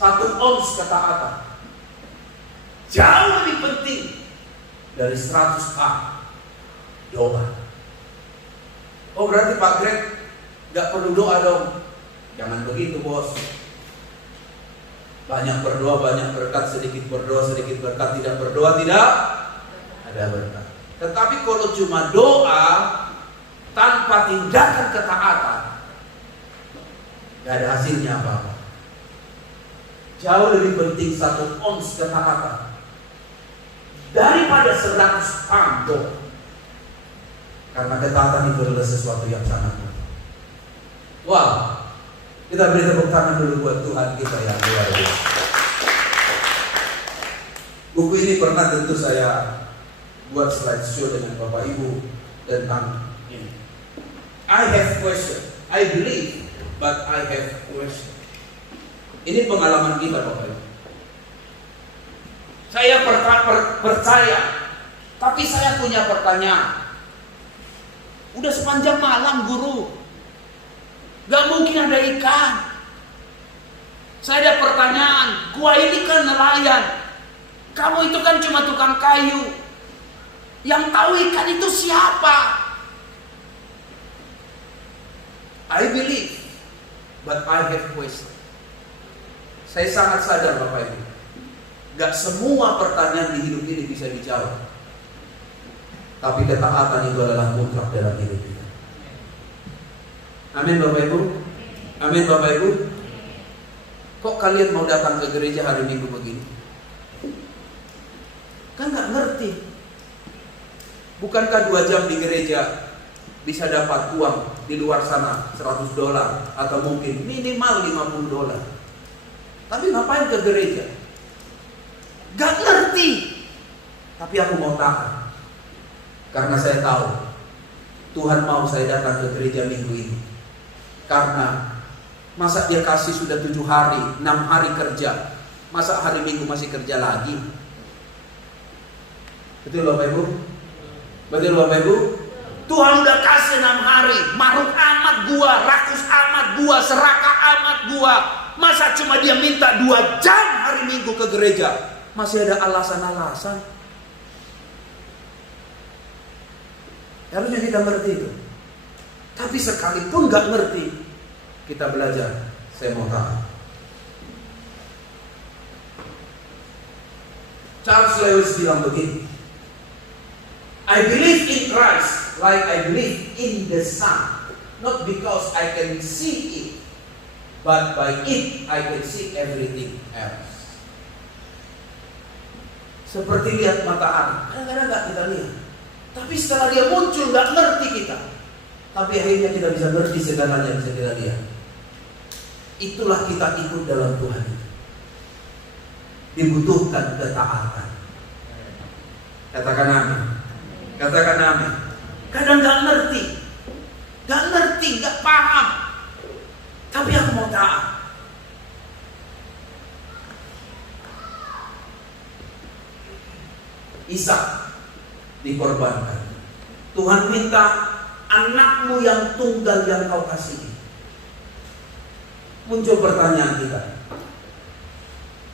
1 ons ketaatan jauh lebih penting dari 100 am doa. Oh berarti Pak Greg gak perlu doa dong? Jangan begitu bos. Banyak berdoa, banyak berkat, sedikit berdoa, sedikit berkat, tidak berdoa, tidak ada berkat. Tetapi kalau cuma doa tanpa tindakan ketaatan, gak ada hasilnya apa-apa. Jauh lebih penting 1 ons ketaatan daripada 100 am doa. Karena ketaatan itu adalah sesuatu yang sangat penting. Wow. Kita beri tepuk tangan dulu buat Tuhan kita yang luar biasa. Buku ini pernah tentu saya buat slideshow dengan Bapak Ibu tentang ini. I have question. I believe, but I have question. Ini pengalaman kita Bapak Ibu. Saya percaya, tapi saya punya pertanyaan. Udah sepanjang malam guru, gak mungkin ada ikan. Saya ada pertanyaan, gua ini kan nelayan, kamu itu kan cuma tukang kayu. Yang tahu ikan itu siapa? I believe, but I have question. Saya sangat sadar Bapak Ibu, gak semua pertanyaan di hidup ini bisa dijawab. Tapi ketaatan itu adalah mutlak dalam hidup kita. Amin Bapak Ibu. Amin Bapak Ibu. Kok kalian mau datang ke gereja hari Minggu begini? Kan gak ngerti. Bukankah 2 jam di gereja bisa dapat uang di luar sana $100 atau mungkin minimal $50. Tapi ngapain ke gereja? Gak ngerti. Tapi aku mau taat. Karena saya tahu Tuhan mau saya datang ke gereja minggu ini. Karena masa dia kasih sudah 7 hari, 6 hari kerja, masa hari Minggu masih kerja lagi? Betul Bapak Ibu? Betul Bapak Ibu? Tuhan udah kasih 6 hari, maruk amat gua, rakus amat gua, serakah amat gua. Masa cuma dia minta 2 jam hari Minggu ke gereja? Masih ada alasan-alasan. Harusnya kita ngerti itu. Tapi sekalipun gak ngerti, kita belajar. Saya mau tahu. Charles Lewis bilang begini, I believe in Christ like I believe in the sun, not because I can see it, but by it I can see everything else. Seperti lihat matahari, kadang-kadang gak kita lihat, tapi setelah dia muncul gak ngerti kita, tapi akhirnya kita bisa ngerti segalanya bisa kita lihat. Itulah kita ikut dalam Tuhan. Dibutuhkan ketaatan. Katakan amin. Katakan amin. Kadang gak ngerti, gak paham, tapi aku mau taat. Ishak dikorbankan. Tuhan minta anakmu yang tunggal yang kau kasihi. Muncul pertanyaan kita,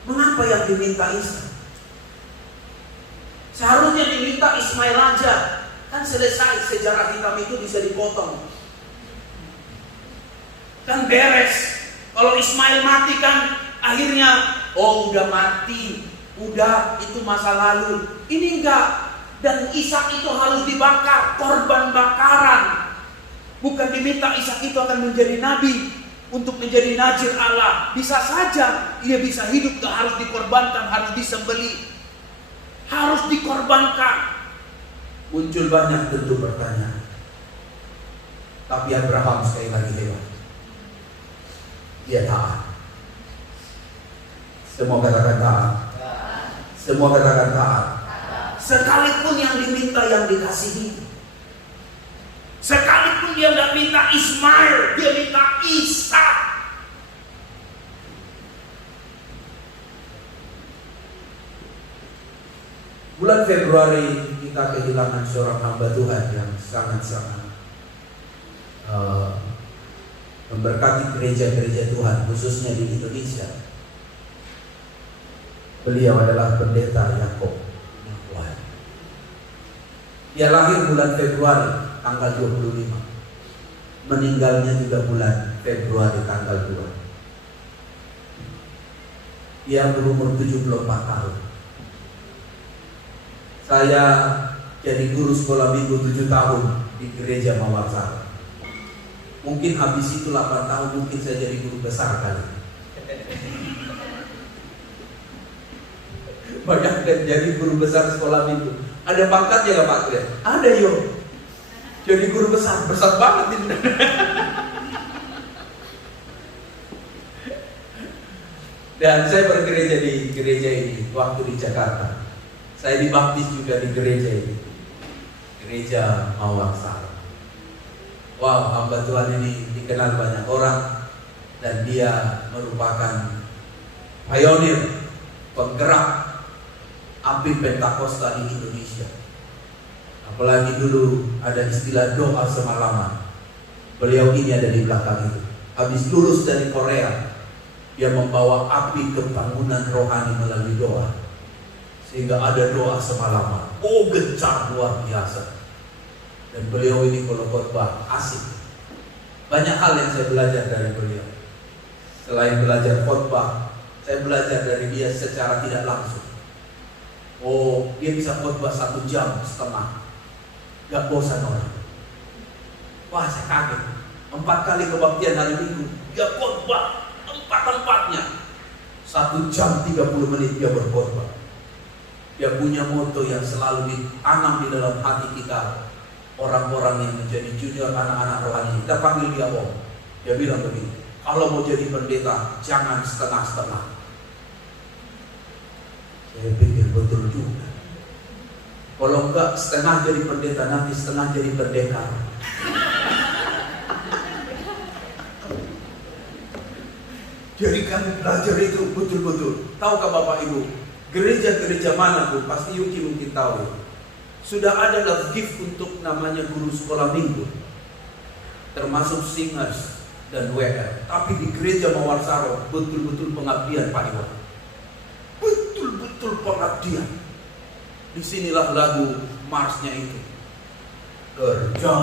mengapa yang diminta Ishak? Seharusnya diminta Ismail aja, kan selesai, sejarah hitam itu bisa dipotong, kan beres. Kalau Ismail mati kan akhirnya, oh udah mati, udah itu masa lalu. Ini enggak. Dan Ishak itu harus dibakar, korban bakaran. Bukan diminta Ishak itu akan menjadi nabi, untuk menjadi najir Allah. Bisa saja ia bisa hidup, gak harus dikorbankan, harus disembelih, harus dikorbankan. Muncul banyak tentu pertanyaan. Tapi Abraham sekali lagi hebat. Dia taat. Semua katakan taat. Semua katakan taat. Sekalipun yang diminta yang dikasihi. Sekalipun dia gak minta Ismail, dia minta Ishak. Bulan Februari kita kehilangan seorang hamba Tuhan yang sangat-sangat memberkati gereja-gereja Tuhan, khususnya di Indonesia. Beliau adalah pendeta Yakob. Dia lahir bulan Februari tanggal 25. Meninggalnya juga bulan Februari tanggal 2. Dia berumur 74 tahun. Saya jadi guru sekolah minggu 7 tahun di gereja Mawarsara. Mungkin habis itu 8 tahun mungkin saya jadi guru besar kali. Bayangkan jadi guru besar sekolah minggu. Ada pangkatnya gak Pak Kria? Ada yo. Jadi guru besar, besar banget ini. Dan saya bergereja di gereja ini waktu di Jakarta. Saya dibaptis juga di gereja ini, gereja Mawarsara. Wow, hamba Tuhan ini dikenal banyak orang dan dia merupakan pionir, penggerak api Pentakosta di Indonesia. Apalagi dulu ada istilah doa semalaman. Beliau ini ada di belakang itu. Habis lulus dari Korea, dia membawa api kebangunan rohani melalui doa. Sehingga ada doa semalaman. Oh, gencar luar biasa. Dan beliau ini kalau khotbah asik. Banyak hal yang saya belajar dari beliau. Selain belajar khotbah, saya belajar dari dia secara tidak langsung. Oh, dia bisa khotbah 1,5 jam. Gak bosan orang. Wah, saya kaget. 4 kali kebaktian hari Minggu, dia khotbah 4 tempatnya. 1 jam 30 menit dia berkhotbah. Dia punya moto yang selalu ditanam di dalam hati kita, orang-orang yang menjadi junior anak-anak rohani. Kita panggil dia Om. Dia bilang begini, kalau mau jadi pendeta jangan setengah-setengah. Saya pikir betul juga. Kalau enggak setengah jadi pendeta, nanti setengah jadi pendekar. Jadi kami belajar itu betul-betul. Tahukah Bapak Ibu, gereja-gereja manapun, pasti Yuki mungkin tahu, sudah ada love gift untuk namanya guru sekolah minggu, termasuk singers dan WR. Tapi di gereja Mawarsara betul-betul pengabdian Pak Iwan. Betul-betul pengabdian. Disinilah lagu marsnya itu. Kerja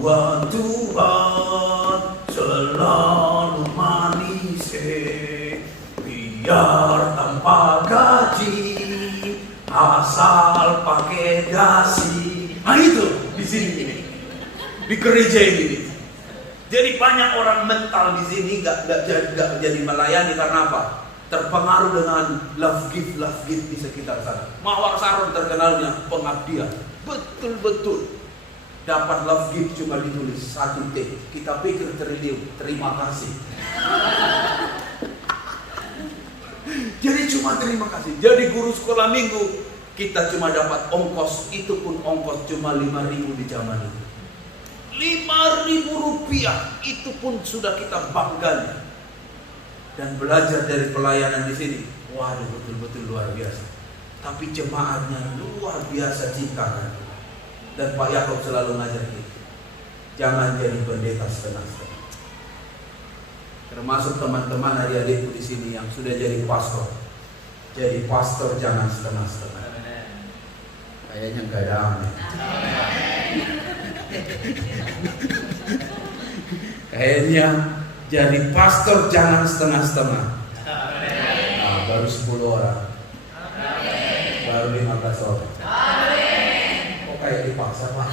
buat Tuhan selalu manis, biar tanpa gaji, asal pakai dasi. Nah itu di sini, di gereja ini. Jadi banyak orang mental di sini gak jadi melayani karena apa? Terpengaruh dengan love gift di sekitar sana. Mawarsara terkenalnya pengabdian. Betul-betul dapat love gift cuma ditulis 1 T. Kita pikir triliun, terima kasih. Jadi cuma terima kasih. Jadi guru sekolah minggu kita cuma dapat ongkos, itu pun ongkos cuma 5.000 di zaman itu. 5.000 rupiah, itu pun sudah kita banggakan. Dan belajar dari pelayanan di sini, waduh betul-betul luar biasa. Tapi jemaatnya luar biasa cintakan. Dan Pak Yakob selalu ngajar kita, jangan jadi pendeta setengah-setengah. Termasuk teman-teman adik-adikku di sini yang sudah jadi pastor. Jadi pastor jangan setengah-setengah. Kayaknya nggak ada amin. Kayaknya jadi pastor jangan setengah-setengah. Nah, baru 10 orang. Baru 15 orang. Kok kayak dipaksa Pak?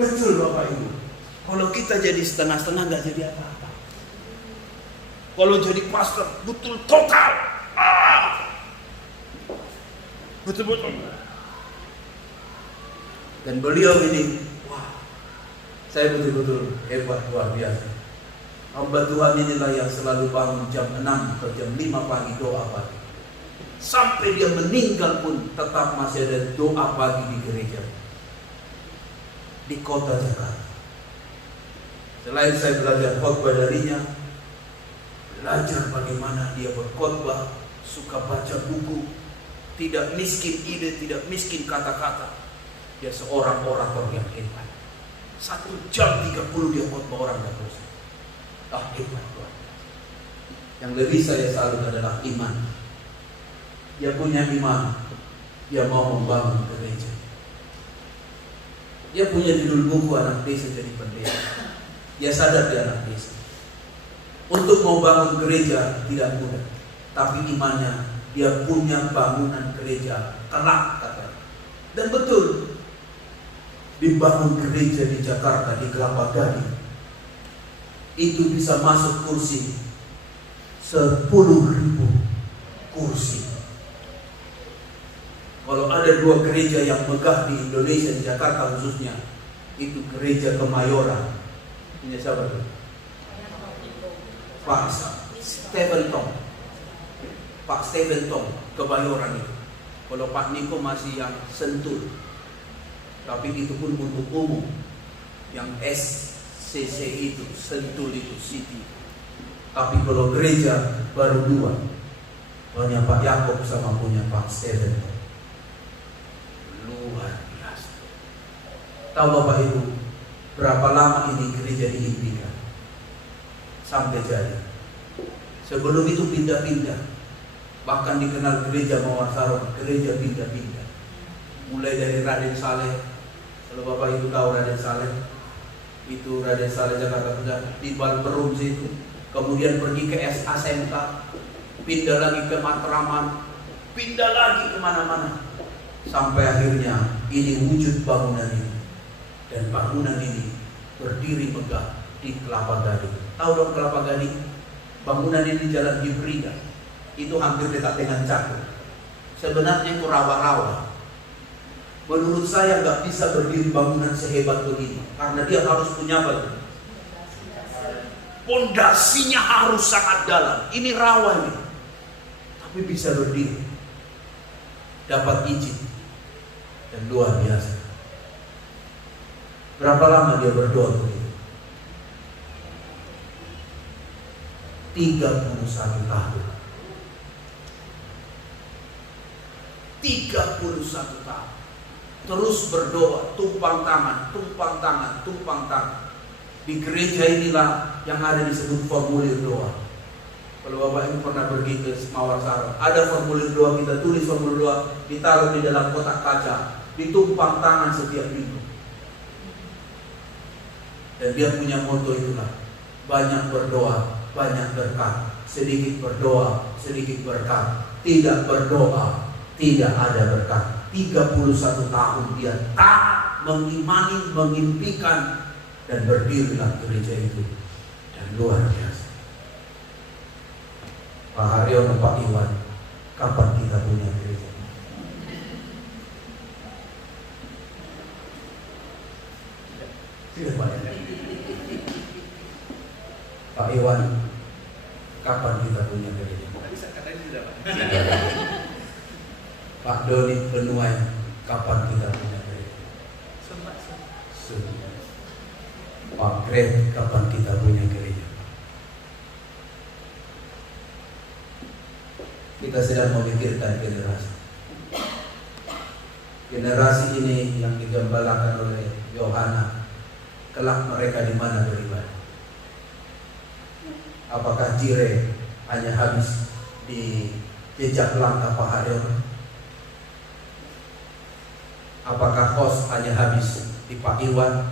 Betul Bapak Ibu. Kalau kita jadi setengah-setengah nggak jadi apa-apa. Kalau jadi pastor betul total. Betul-betul. Dan beliau ini, wah, saya betul-betul hebat, luar biasa. Hamba Tuhan inilah yang selalu bangun jam 6 atau jam 5 pagi doa pagi. Sampai dia meninggal pun tetap masih ada doa pagi di gereja. Di kota Jakarta. Selain saya belajar khotbah darinya, belajar bagaimana dia berkhotbah, suka baca buku, tidak miskin ide, tidak miskin kata-kata. Dia seorang orator yang hebat. 1 jam 30 dia khotbah orang dan dosa. Hebat Tuhan. Yang lebih saya salut adalah iman. Dia punya iman. Dia mau membangun gereja. Dia punya judul buku anak desa jadi pendeta. Dia sadar dia anak desa. Untuk mau bangun gereja tidak mudah. Tapi imannya, dia punya bangunan gereja kelak kata. Dan betul, dibangun gereja di Jakarta, di Kelapa Gading, itu bisa masuk kursi 10.000 kursi. Kalau ada 2 gereja yang megah di Indonesia, di Jakarta khususnya, itu gereja Kemayoran. Ini siapa tuh? Pak Stephen Tong. Pak Stephen Tong, Kemayoran itu. Kalau Pak Niko masih yang Sentul. Tapi itu pun untuk umum. Yang SCC itu, Sentul itu, City. Tapi kalau gereja baru 2. Punya Pak Yakob sama punya Pak Stephen. Luar biasa. Tahu Bapak Ibu, berapa lama ini gereja diimpikan? Sampai jadi. Sebelum itu pindah-pindah. Bahkan dikenal gereja Mawar Sarong, gereja pindah-pindah. Mulai dari Raden Saleh. Kalau Bapak Ibu tahu Raden Saleh, itu Raden Saleh Jakarta Pusat di Balperum situ. Kemudian pergi ke SMK, pindah lagi ke Matraman, pindah lagi kemana-mana. Sampai akhirnya ini wujud bangunan ini. Dan bangunan ini berdiri megah di Kelapa Gading. Tahu dong Kelapa Gading? Bangunan ini di Jalan Hibrida. Itu hampir dekat dengan Cakung. Sebenarnya itu rawa-rawa. Menurut saya nggak bisa berdiri bangunan sehebat begini. Karena dia harus punya apa? Pondasinya harus sangat dalam. Ini rawa ini. Tapi bisa berdiri. Dapat izin. Dan luar biasa. Berapa lama dia berdoa begitu? 31 tahun. 31 tahun. Terus berdoa, tumpang tangan, tumpang tangan, tumpang tangan. Di gereja inilah yang ada disebut formulir doa. Kalau Bapak Ibu pernah pergi ke Mawar Sarong, ada formulir doa, kita tulis formulir doa, ditaruh di dalam kotak kaca, ditumpang tangan setiap minggu. Dan dia punya moto itulah, banyak berdoa, banyak berkat. Sedikit berdoa, sedikit berkat. Tidak berdoa, tidak ada berkat. 31 tahun dia taat, mengimani, mengimpikan, dan berdirilah gereja itu. Dan luar biasa. Pak Haryono, Pak Iwan, kapan kita punya gereja? Tidak banyak. Pak Iwan, kapan kita punya gereja? Pak Doni Benuai, kapan kita punya gereja? Pak Greg, kapan kita punya gereja? Kita sedang memikirkan generasi. Generasi ini yang digembalakan oleh Yohana, kelak mereka di mana beribadah? Apakah Jire hanya habis di jejak langkah Pak Haryono? Apakah Kos hanya habis di Pak Iwan?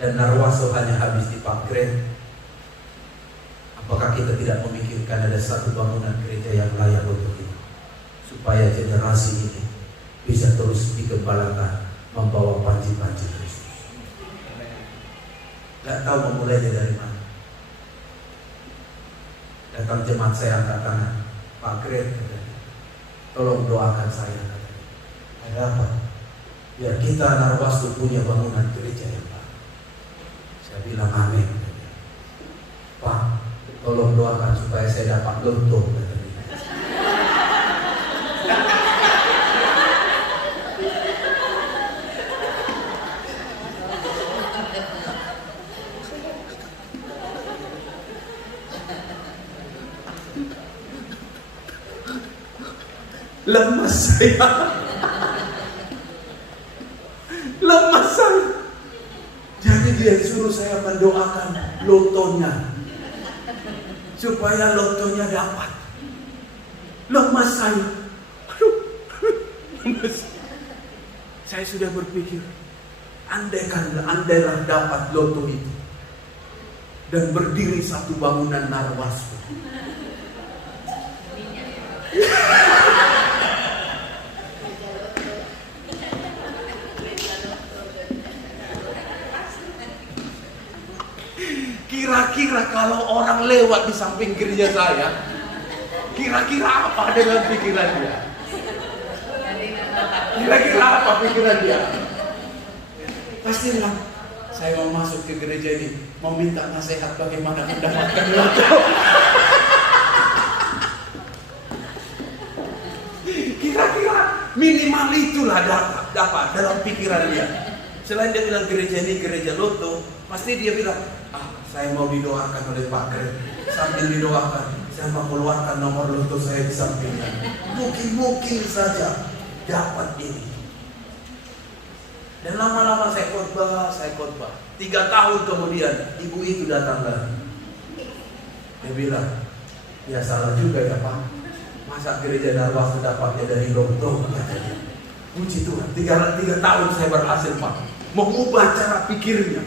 Dan Narwaso hanya habis di Pak Greg? Apakah kita tidak memikirkan ada satu bangunan gereja yang layak untuk itu, supaya generasi ini bisa terus digembalakan membawa panji-panji Kristus? Gak tahu memulainya dari mana. Datang jemaat saya angkat tangan, Pak Greg, tolong doakan saya. Ada apa? Biar kita Narwastu punya bangunan gereja yang baru. Saya bilang amin. Pak, tolong doakan supaya saya dapat lontong. lemas saya. Lemas saya. Jadi dia suruh saya mendoakan lotonya, supaya lotonya dapat. Lemas saya. Aduh, lemas. Saya sudah berpikir, andailah dapat loto itu dan berdiri satu bangunan Narwastu. Kira-kira kalau orang lewat di samping gereja saya, kira-kira apa dengan pikiran dia? Kira-kira apa pikiran dia? Pasti bilang, saya mau masuk ke gereja ini, mau minta nasihat bagaimana mendapatkan loto. Kira-kira minimal itulah dapat dalam pikiran dia. Selain dia bilang gereja ini gereja loto, pasti dia bilang, saya mau didoakan oleh Pak Greg. Sambil didoakan, saya mau keluarkan nomor loto saya di sampingnya. Mungkin saja dapat ini. Dan lama-lama saya khotbah. 3 tahun kemudian, ibu itu datang lagi. Dia bilang, ya salah juga ya Pak. Masa gereja Narwastu dapatnya dari loto? Katanya. Puji Tuhan, 3 tahun saya berhasil Pak. Mengubah cara pikirnya.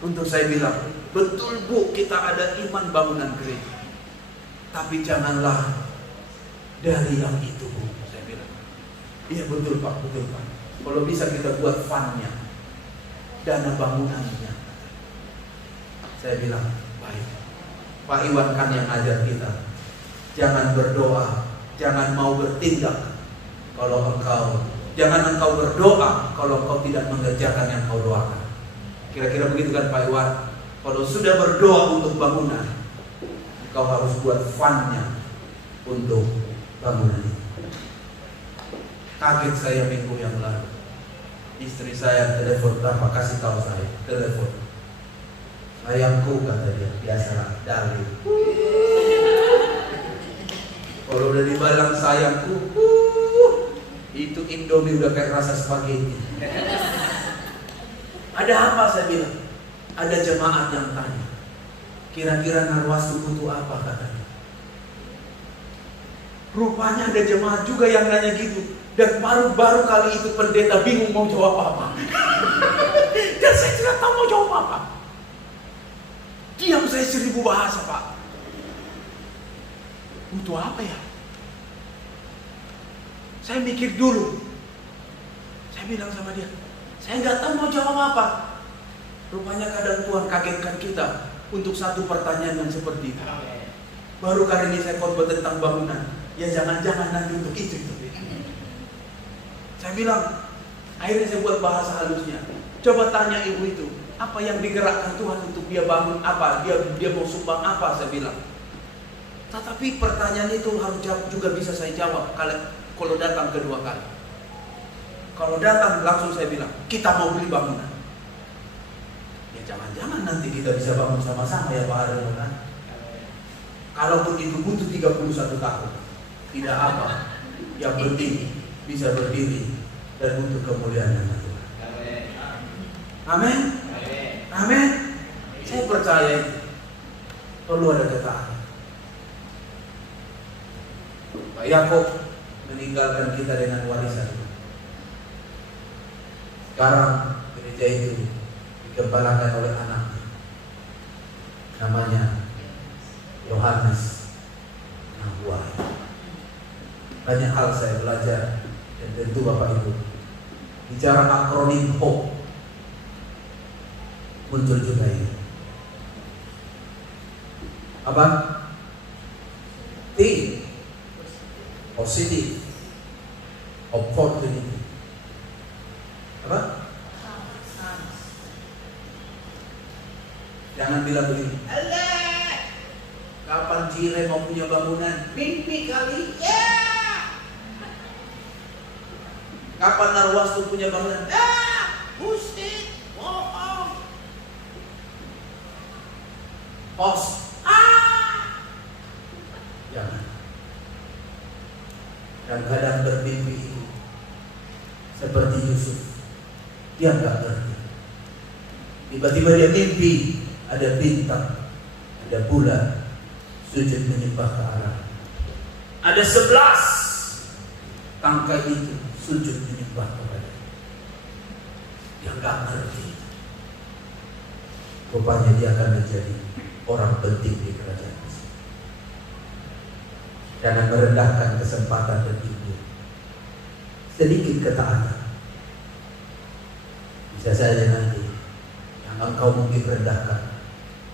Untuk saya bilang, betul Bu, kita ada iman bangunan gereja. Tapi janganlah dari yang itu Bu, saya bilang. Iya betul Pak. Kalau bisa kita buat fundnya, dana bangunannya. Saya bilang, baik. Pak Iwan kan yang ajar kita. Jangan berdoa, jangan mau bertindak jangan engkau berdoa kalau engkau tidak mengerjakan yang kau doakan. Kira-kira begitu kan Pak Iwan? Kalau sudah berdoa untuk bangunan, kau harus buat fundnya untuk bangunan itu. Kaget saya minggu yang lalu. Istri saya telepon, kasih tahu saya, telepon. Sayangku, kata dia, biasalah, Dalil. Kalau udah dibalang sayangku, itu Indomie udah kayak rasa spaghetti. Ada apa, saya bilang? Ada jemaat yang tanya, kira-kira Narwastu butuh apa, katanya. Rupanya ada jemaat juga yang nanya gitu. Dan baru kali itu pendeta bingung mau jawab apa. Dan saya tidak tahu mau jawab apa. Diam saya 1000 bahasa Pak. Butuh apa ya? Saya mikir dulu. Saya bilang sama dia, saya nggak tahu mau jawab apa. Rupanya kadang Tuhan kagetkan kita untuk satu pertanyaan yang seperti itu. Baru kali ini saya khotbah tentang bangunan. Ya jangan-jangan nanti untuk itu. Saya bilang, akhirnya saya buat bahasa halusnya. Coba tanya ibu itu, apa yang digerakkan Tuhan untuk dia bangun apa? Dia mau sumbang apa? Saya bilang. Tetapi pertanyaan itu harus juga bisa saya jawab kalau datang kedua kali. Kalau datang langsung saya bilang, kita mau beli bangunan. Ya jangan-jangan nanti kita bisa bangun sama-sama ya Pak Harun kan? Kalaupun itu butuh 31 tahun, tidak apa. Yang penting bisa berdiri dan untuk kemuliaan nama Tuhan. Amin. Amin. Saya percaya itu perlu ada ketaatan. Pak Yakub meninggalkan kita dengan warisan. Sekarang gereja itu digembalakan oleh anaknya, namanya Yohanes Nahuai. Banyak hal saya belajar dan tentu Bapak Ibu bicara akronim HOPE muncul juga ini. Apa? T, positive opportunity. Apa? Jangan bilang begini, alah, kapan Cire mau punya bangunan? Mimpi kali, ya. Kapan Narwastu punya bangunan? Bullshit, bohong. Pos, jangan. Kadang-kadang bermimpi itu seperti Yusuf, dia nggak ngerti. Tiba-tiba dia mimpi ada bintang, ada bulan sujud menyembah ke arah. Ada 11 tangkai itu sujud menyembah kepada dia nggak ngerti. Rupanya dia akan menjadi orang penting di kerajaan Mesir karena merendahkan kesempatan dan ilmu. Sedikit ketaatan bisa saja nanti yang engkau mungkin rendahkan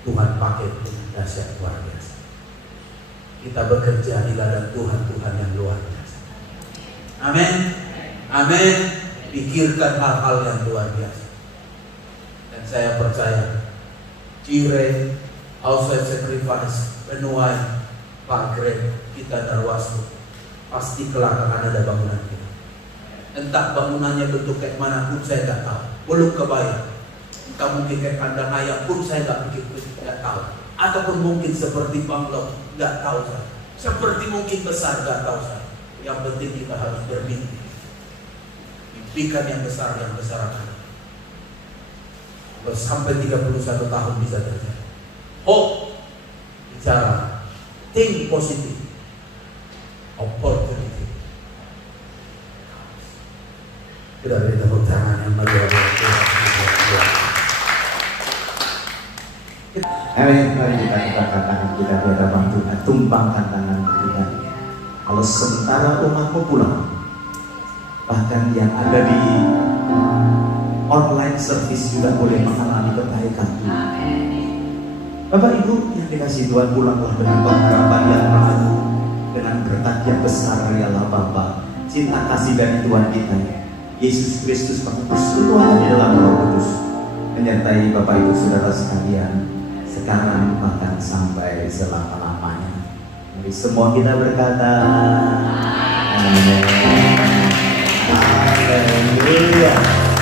Tuhan pakai dengan dahsyat luar biasa. Kita bekerja di ladang Tuhan yang luar biasa. Amin. Amin. Pikirkan hal-hal yang luar biasa. Dan saya percaya Cire, outside sacrifice, penuai, pagre, kita darwasu, pasti kelak akan ada bangunan kita. Entah bangunannya bentuk kayak mana pun saya tidak tahu, belum kebayang. Entah mungkin kayak kandang ayam pun saya tidak tahu. Ataupun mungkin seperti banglo, nggak tahu saya. Seperti mungkin besar, nggak tahu saya. Yang penting kita harus bermimpi. Mimpikan yang besar akan. Sampai 31 tahun bisa terjadi. Hope, bicara, think positif, opportunity. Sudah beri tepuk tangan yang meriah. Mari kita angkat tangan kita di hadapan Tuhan, tumpangkan tangan kita. Kalau sementara umatmu pulang, bahkan yang ada di online service juga boleh mengalami kebaikan Tuhan. Bapak Ibu yang dikasih Tuhan, pulanglah dengan pengharapan yang baru, dengan berkat yang besar dari Allah Bapa, cinta kasih dari Tuhan kita, Yesus Kristus mengutus Tuhan di dalam Roh Kudus, menyertai Bapak Ibu Saudara sekalian, sekarang bahkan sampai selama-lamanya. Mari semua kita berkata, Amin. Haleluya.